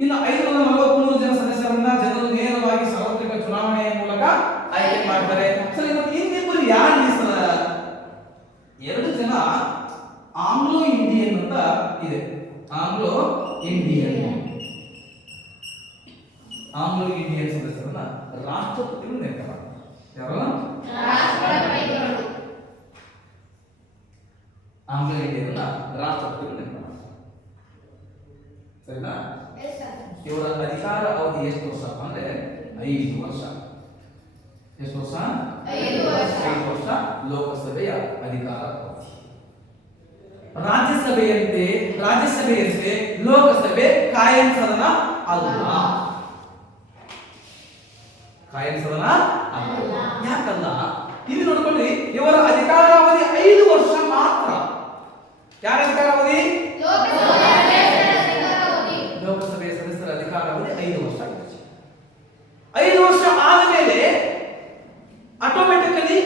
ಇನ್ನು 543 ಜನ ಸದಸ್ಯರನ್ನ ಜನರು ನೇರವಾಗಿ ಸಾರ್ವತ್ರಿಕ ಚುನಾವಣೆಯ ಮೂಲಕ ಆಯ್ಕೆ ಮಾಡ್ತಾರೆ. ಸರಿ, ಮತ್ತೆ ಇನ್ನಿಬ್ಬರು ಯಾರು ಈ ಸಲ? 2 ಜನ ಆಂಗ್ಲೋ ಇಂಡಿಯನ್ ಅಂತ ಇದೆ. ಆಂಗ್ಲೋ ಇಂಡಿಯನ್ ಸದಸ್ಯರನ್ನ ರಾಷ್ಟ್ರಪತಿಗಳು ನೇಮಕ ಮಾಡ್ತಾರೆ. ಯಾರು? ಆಂಗ್ಲೋ ಇಂಡಿಯನ್ ರಾಷ್ಟ್ರಪತಿಗಳು ನೇಮಕ ಮಾಡ್ತಾರೆ. ಸರಿನಾ? ಇವರ ಅಧಿಕಾರ ಅವಧಿ ಎಷ್ಟು ವರ್ಷ ಅಂದ್ರೆ 5 ವರ್ಷ. ಎಷ್ಟು ವರ್ಷ? 5 ವರ್ಷ ಲೋಕಸಭೆಯ ಅಧಿಕಾರ ಅವಧಿ. ರಾಜ್ಯಸಭೆಯಂತೆ ಲೋಕಸಭೆ ಕಾಯಂ ಸದನ ಅಲ್ಲ. ಕಾಯಂ ಸದನ ಅಲ್ಲ. ಯಾಕಲ್ಲ? ಇಲ್ಲಿ ನೋಡ್ಕೊಳ್ಳಿ, ಇವರ ಅಧಿಕಾರಾವಧಿ 5 ವರ್ಷ ಮಾತ್ರ. ಯಾರ ಅಧಿಕಾರಾವಧಿ? ಲೋಕಸಭೆಯ ಸದಸ್ಯರ ಅಧಿಕಾರಾವಧಿ 5 ವರ್ಷ. 5 ವರ್ಷ ಆದಮೇಲೆ ಆಟೋಮೆಟಿಕಲಿ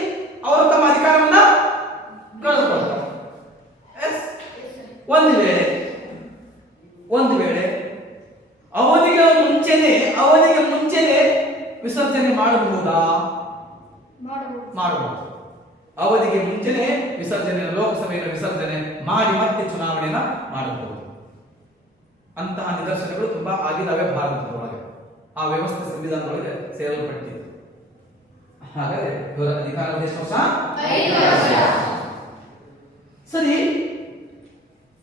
ಅವರು ತಮ್ಮ ಅಧಿಕಾರವನ್ನ ಕಳೆದುಕೊಳ್ತಾರೆ. ಒಂದು ವೇಳೆ ಅವಧಿಗೆ ಮುಂಚೆನೆ ವಿಸರ್ಜನೆ ಮಾಡಬಹುದಾ? ಮಾಡಬಹುದು. ಅವಧಿಗೆ ಮುಂಚೆನೆ ಲೋಕಸಭೆಯ ವಿಸರ್ಜನೆ ಮಾಡಿ ಮತ್ತೆ ಚುನಾವಣೆನ ಮಾಡಬಹುದು. ಅಂತಹ ನಿದರ್ಶನಗಳು ತುಂಬಾ ಆಗಿದ್ದಾವೆ ಭಾರತದೊಳಗೆ. ಆ ವ್ಯವಸ್ಥೆ ಸಂವಿಧಾನದೊಳಗೆ ಸೇರಲ್ಪಟ್ಟಿದೆ. ಹಾಗಾದ್ರೆ ಇವರ ಅಧಿಕಾರಾವಧಿ ಎಷ್ಟು ವರ್ಷ? 5 ವರ್ಷ. ಸರಿ,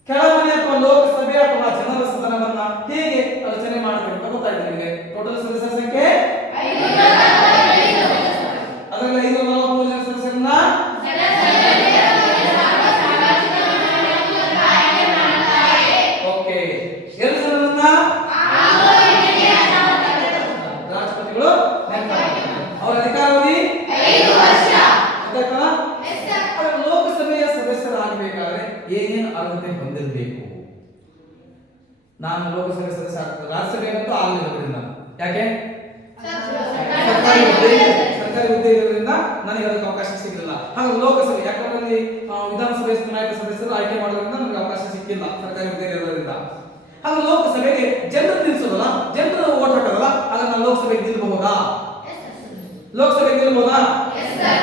ಕೆಳಮನೆ ಅಥವಾ ಲೋಕಸಭೆ ಅಥವಾ ಜನರ ಸದನವನ್ನ ಹೇಗೆ ರಚನೆ ಮಾಡಬೇಕು ಅಂತ ಗೊತ್ತಾಯ್ತು ನಿಮಗೆ. ಟೋಟಲ್ ಸದಸ್ಯರ ಸಂಖ್ಯೆ 545. ಅದರಲ್ಲಿ 543 ಜನ ಸದಸ್ಯರನ್ನ ಓಕೆ, 2 ಜನರನ್ನ ರಾಷ್ಟ್ರಪತಿಗಳು ನೇಮಕ ಮಾಡ್ತಾರೆ. ಅವರ ಅಧಿಕಾರಾವಧಿ 5 ವರ್ಷ. ಲೋಕಸಭೆಯ ಸದಸ್ಯರಾಗಬೇಕಾದ್ರೆ ಏನೇನು ಅರ್ಹತೆ ಹೊಂದಿರಬೇಕು? ನಾನು ಲೋಕಸಭೆ ಸದಸ್ಯ ರಾಜ್ಯಸಭೆಯಂತೂ ಆಗಲಿಲ್ಲ. ಯಾಕೆ? ಸರ್ಕಾರಿ ಹುದ್ದೆ ಇರೋದ್ರಿಂದ ನನಗೆ ಅದಕ್ಕೆ ಅವಕಾಶ ಸಿಗಲಿಲ್ಲ. ಹಾಗೆ ಲೋಕಸಭೆ ಯಾಕಂದ್ರೆ ವಿಧಾನಸಭೆ ಚುನಾಯಿತ ಸದಸ್ಯರು ಆಯ್ಕೆ ಮಾಡೋದ್ರಿಂದ ನನಗೆ ಅವಕಾಶ ಸಿಕ್ಕಿಲ್ಲ ಸರ್ಕಾರಿ ಹುದ್ದೆ ಇರೋದ್ರಿಂದ. ಹಾಗೆ ಲೋಕಸಭೆಗೆ ಜನರು ನಿಲ್ಲಿಸೋದಲ್ಲ, ಜನರು ಓಟ್ ಹಾಕೋದಲ್ಲ, ಆಗ ನಾನು ಲೋಕಸಭೆಗೆ ನಿಲ್ಲಬಹುದಾ?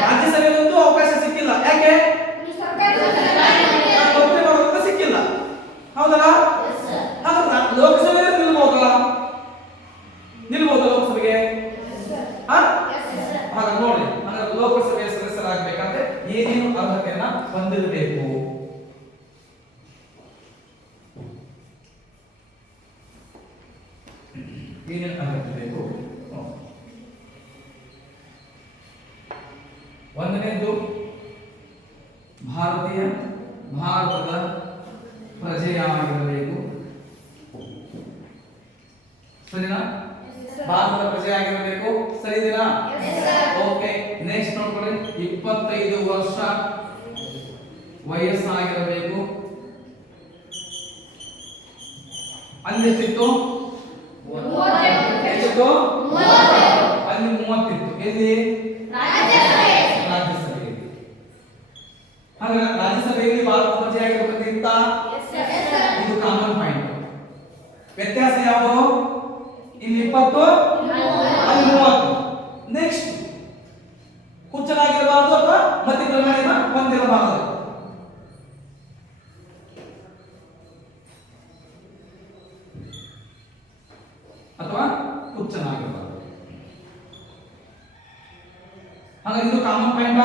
ರಾಜ್ಯಸಭೆಗಂತೂ ಅವಕಾಶ ಸಿಕ್ಕಿಲ್ಲ. ಯಾಕೆ? ನೌಕರಿ ಮಾಡೋದ್ರಿಂದ ಸಿಕ್ಕಿಲ್ಲ. ಹೌದಲ್ಲ? ಹಾಗಾದ್ರೆ ಲೋಕಸಭೆಯಲ್ಲಿ ನಿಲ್ಬಹುದಾ ಲೋಕಸಭೆಗೆ? ಹಾಗಾದ್ರೆ ನೋಡಿ, ಲೋಕಸಭೆಯ ಸದಸ್ಯರಾಗಬೇಕಂದ್ರೆ ಏನೇನು ಅರ್ಹತೆಯನ್ನ ಹೊಂದಿರಬೇಕು? ಏನೇನು ಅರ್ಹತೆ ಬೇಕು? ಒಂದನೇದು ಭಾರತದ ಪ್ರಜೆಯಾಗಿರಬೇಕು. ಸರಿನಾ? ಭಾರತದ ಪ್ರಜೆಯಾಗಿರಬೇಕು. ಸರಿನಾ? ಓಕೆ. ನೆಕ್ಸ್ಟ್ ನೋಡ್ಕೊಳ್ಳಿ, 25 ವರ್ಷ ವಯಸ್ಸಾಗಿರಬೇಕು. ಅಲ್ಲಿಷ್ಟಿತ್ತು? ಎಷ್ಟಿತ್ತು? ಅಲ್ಲಿ 30 ಇತ್ತು. ಎಲ್ಲಿ? ರಾಜ್ಯಸಭೆಯಲ್ಲಿ. ಹಾಗಾದ್ರೆ ರಾಜ್ಯಸಭೆಯಲ್ಲಿ ಭಾರತ ಪ್ರಜೆಯಾಗಿರಬೇಕಿತ್ತ? ಇದು ಕಾಮನ್ ಪಾಯಿಂಟ್. ವ್ಯತ್ಯಾಸ ಯಾವುದು? ಇಲ್ಲಿ 20 ಅಲ್ಲಿ 30. ನೆಕ್ಸ್ಟ್ ಹುಚ್ಚನಾಗಿರಬಾರದು ಅಥವಾ ಮತಿಭ್ರಮಣೆಯನ್ನ ಹೊಂದಿರಬಾರದು. ಅಥವಾ ಹುಚ್ಚನಾಗಿರಬಾರದು. ಹಾಗಾಗಿ ಇದು ಕಾಮನ್ ಪಾಯಿಂಟ್.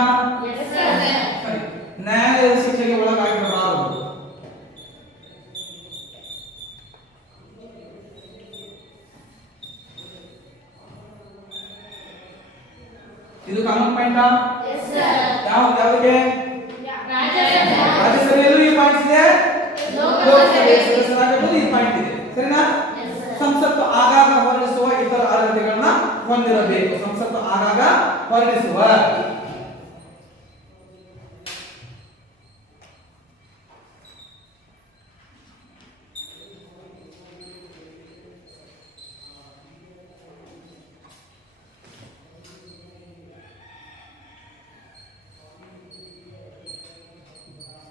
ಸರಿ, ನ್ಯಾಯಾಲಯದ ಶಿಕ್ಷೆಗೆ ಒಳಗಾಗಿರಬಾರದು. ಇದು ಕಾಮನ್ ಪಾಯಿಂಟ್. ಯಾವುದಕ್ಕೆ? ರಾಜ್ಯಸಭೆಯಲ್ಲೂ ಈ ಪಾಯಿಂಟ್ ಇದೆ, ಲೋಕಸಭೆಯ ಸದಸ್ಯರಾಗಲು ಈ ಪಾಯಿಂಟ್ ಇದೆ. ಸರಿನಾ? ಸಂಸತ್ತು ಆಗಾಗ ಹೊರಡಿಸುವ ಇತರ ಅರ್ಹತೆಗಳನ್ನ ಹೊಂದಿರಬೇಕು. ಸಂಸತ್ತು ಆಗಾಗ ಹೊರಡಿಸುವ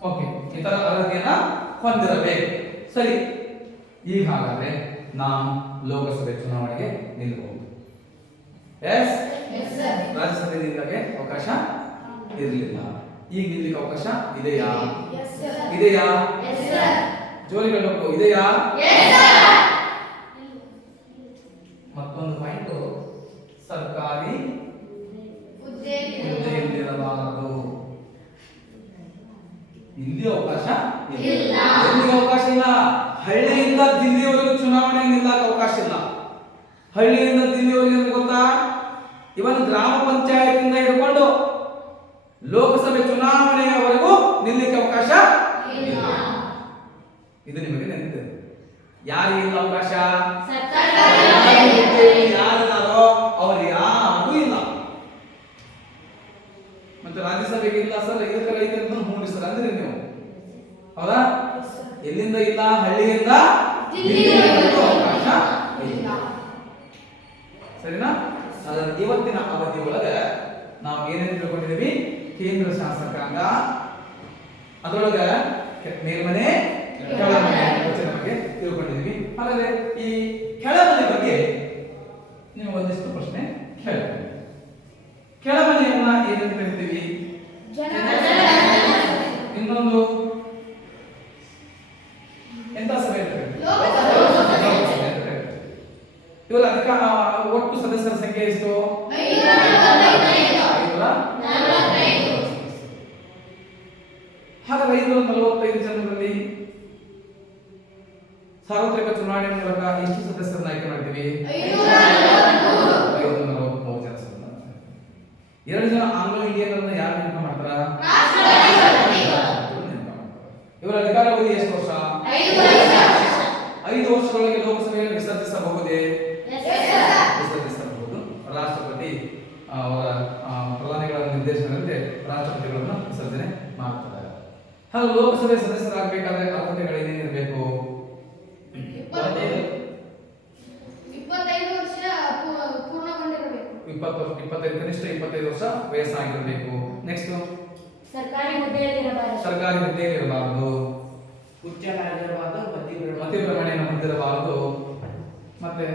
ಓಕೆ, ಇತರ ಅರ್ಹತೆಯನ್ನ ಹೊಂದಿರಬೇಕು. ಸರಿ, ಈಗ ಹಾಗಾದ್ರೆ ನಾವು ಲೋಕಸಭೆ ಚುನಾವಣೆಗೆ ನಿಲ್ಲಬಹುದು. ಎಸ್, ರಾಜ್ಯಸಭೆಗೆ ಅವಕಾಶ ಇರಲಿಲ್ಲ. ಈಗ ನಿಲ್ಲಿಕ್ಕೆ ಅವಕಾಶ ಇದೆಯಾ? ಇದೆಯಾ? ಜೋಲಿ ಹೇಳಬೇಕು, ಇದೆಯಾ? ಮತ್ತೊಂದು ಪಾಯಿಂಟ್, ಸರ್ಕಾರಿ ಹುದ್ದೆಯಲ್ಲಿರಬಾರದು. ಇಲ್ಲಿ ಅವಕಾಶ ಇಲ್ಲ. ಎಲ್ಲಿಗೆ ಅವಕಾಶ ಇಲ್ಲ? ಹಳ್ಳಿಯಿಂದ ದಿಲ್ಲಿಯವರೆಗೂ ಚುನಾವಣೆ ನಿಲ್ಲಕ್ಕೆ ಅವಕಾಶ ಇಲ್ಲ. ಹಳ್ಳಿಯಿಂದ ದಿಲ್ಲಿಯವರೆಗೆ ಅಂತ ಗೊತ್ತಾ? ಇವನ್ ಗ್ರಾಮ ಪಂಚಾಯತಿಂದ ಹಿಡ್ಕೊಂಡು ಲೋಕಸಭೆ ಚುನಾವಣೆಯವರೆಗೂ ನಿಲ್ಲಕ್ಕೆ ಅವಕಾಶ ಇಲ್ಲ. ಇದು ನಿಮಗೆ ನೆನಪಿದೆ. ಯಾರಿಗೆ ಇಲ್ಲ ಅವಕಾಶ? ಯಾರಿದಾರೋ ಅವ್ರು ಯಾರಿಗೂ ಇಲ್ಲ. ಮತ್ತೆ ರಾಜ್ಯಸಭೆಗೆ ಇಲ್ಲ ಸರ್, ಇದಕ್ಕೆಲ್ಲ ಇದೆ ಅಂತ ಮೂಡಿಸ್ತಾರೆ ಅಂದ್ರೆ ನೀವು, ಹೌದಾ? ಎಲ್ಲಿಂದ ಇಲ್ಲ? ಹಳ್ಳಿಯಿಂದ ದಿಲ್ಲಿಯವರೆಗೂ ಅವಕಾಶ ಇಲ್ಲ. ಸರಿನಾ? ಅದರ ಇವತ್ತಿನ ಅವಧಿ ಒಳಗೆ ನಾವು ಏನೇನು ತಿಳ್ಕೊಂಡಿದ್ದೀವಿ? ಕೇಂದ್ರ ಶಾಸಕಾಂಗ, ಅದರೊಳಗೆ ಮೇಲ್ಮನೆ ಕೆಳಮನೆ ರಚನೆ ಬಗ್ಗೆ ತಿಳ್ಕೊಂಡಿದ್ದೀವಿ. ಹಾಗಾದ್ರೆ ಈ ಕೆಳಮನೆ ಬಗ್ಗೆ ನೀವು ಒಂದಿಷ್ಟು ಪ್ರಶ್ನೆ ಕೇಳ್ತೀವಿ. ಕೆಳಮನೆಯನ್ನ ಏನಂತ ಕರಿತೀವಿ? ಇನ್ನೊಂದು ಎಂತ ಸಭೆ ಅಂತ ಕರಿತೀವಿ? ಇವರ ಅಧಿಕಾರ ಒಟ್ಟು ಸದಸ್ಯರ ಸಂಖ್ಯೆ ಎಷ್ಟು? 545. ಹಾಗಾದ್ರೆ 545 ಜನರಲ್ಲಿ ಸಾರ್ವತ್ರಿಕ ಚುನಾವಣೆ ಮೂಲಕ ಎಷ್ಟು ಸದಸ್ಯರನ್ನ ಆಯ್ಕೆ ಮಾಡ್ತೀವಿ? 543 ಜನ. 2 ಜನ ಆಂಗ್ಲೋ ಇಂಡಿಯನ್ ಯಾರು ನೇಮಕ ಮಾಡ್ತಾರ? ಇವರ ಅಧಿಕಾರಾವಧಿ ಎಷ್ಟು ವರ್ಷ? 5 ವರ್ಷದೊಳಗೆ ಲೋಕಸಭೆಯಲ್ಲಿ ವಿಸರ್ಜಿಸಬಹುದೇ? ವಿಸರ್ಜಿಸಬಹುದು. ರಾಷ್ಟ್ರಪತಿ ಅವರ ಪ್ರಧಾನಿಗಳ ನಿರ್ದೇಶನದಂತೆ ರಾಷ್ಟ್ರಪತಿಗಳನ್ನು ವಿಸರ್ಜನೆ ಮಾಡ್ತಾರೆ. ಹಾಗೂ ಲೋಕಸಭೆ ಸದಸ್ಯರಾಗಬೇಕಾದ್ರೆ ಅರ್ಹತೆಗಳು ಏನೇನಿರಬೇಕು? 25 ವರ್ಷ ಪೂರ್ಣಗೊಂಡಿರಬೇಕು. 25 ಕನಿಷ್ಠ 25 ವರ್ಷ ವಯಸ್ಸಾಗಿರಬೇಕು. ನೆಕ್ಸ್ಟ್, ಸರ್ಕಾರಿ ಹುದ್ದೆಯಲ್ಲಿರಬಾರದು. ಹುಚ್ಚನಾಗಿರಬಾರದು, ಮತಿಭ್ರಮಣೆಯನ್ನು ಹೊಂದಿರಬಾರದು. ಮತ್ತೆ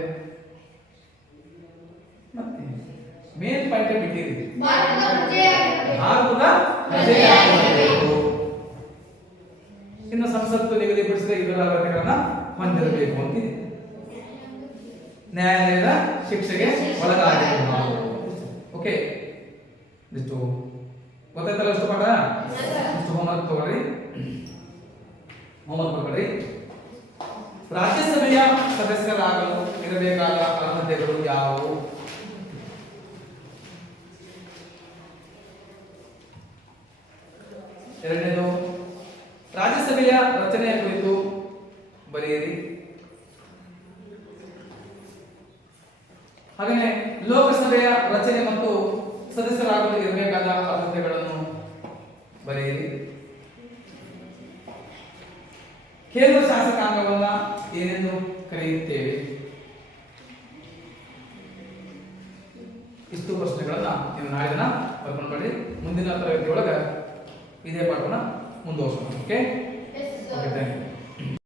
ಮೇನ್ ಪಾಯಿಂಟ್ ಬಿಟ್ಟಿರಿ, ಭಾರತದ ಪ್ರಜೆಯಾಗಿರಬೇಕು. ಇನ್ನು ಸಂಸತ್ತು ನಿಗದಿಪಡಿಸಿದ ಇದರ ಅರ್ಹತೆಗಳನ್ನ ಹೊಂದಿರಬೇಕು ಅಂತ ಇದೆ. ನ್ಯಾಯಾಲಯದ ಶಿಕ್ಷೆಗೆ ಒಳಗಾಗಿರಬಾರದು. ಓಕೆ, ಇಷ್ಟು ಗೊತ್ತಾಯ್ತಲ್ಲ? ಇಷ್ಟು ಪಾಠ, ಇಷ್ಟು ಹೋಮ್ವರ್ಕ್ ತಗೊಳ್ರಿ. ಹೋಮ್ವರ್ಕ್ ತಗೊಳ್ರಿ. ರಾಜ್ಯಸಭೆಯ ಸದಸ್ಯರಾಗಲು ಇರಬೇಕಾದ ಅರ್ಹತೆಗಳು ಯಾವುವು? ಎರಡನೇದು, ರಾಜ್ಯಸಭೆಯ ರಚನೆಯ ಕುರಿತು ಬರೆಯಿರಿ. ಹಾಗೆಯೇ ಲೋಕಸಭೆಯ ರಚನೆ ಮತ್ತು ಸದಸ್ಯರಾಗಲು ಇರಬೇಕಾದ ಅರ್ಹತೆಗಳನ್ನು ಬರೆಯಿರಿ. ಕೇಂದ್ರ ಶಾಸಕಾಂಗವನ್ನ ಏನೆಂದು ಕರೆಯುತ್ತೇವೆ? ಇಷ್ಟು ಪ್ರಶ್ನೆಗಳನ್ನ ನೀವು ನಾಳೆ ದಿನ ಬರ್ಕೊಂಡು ಮಾಡಿ. ಮುಂದಿನ ತರಗತಿ ಒಳಗೆ ಇದೇ ಪಾಠವನ್ನ ಮುಂದುವರಿಸೋಣ. Okay, thank you.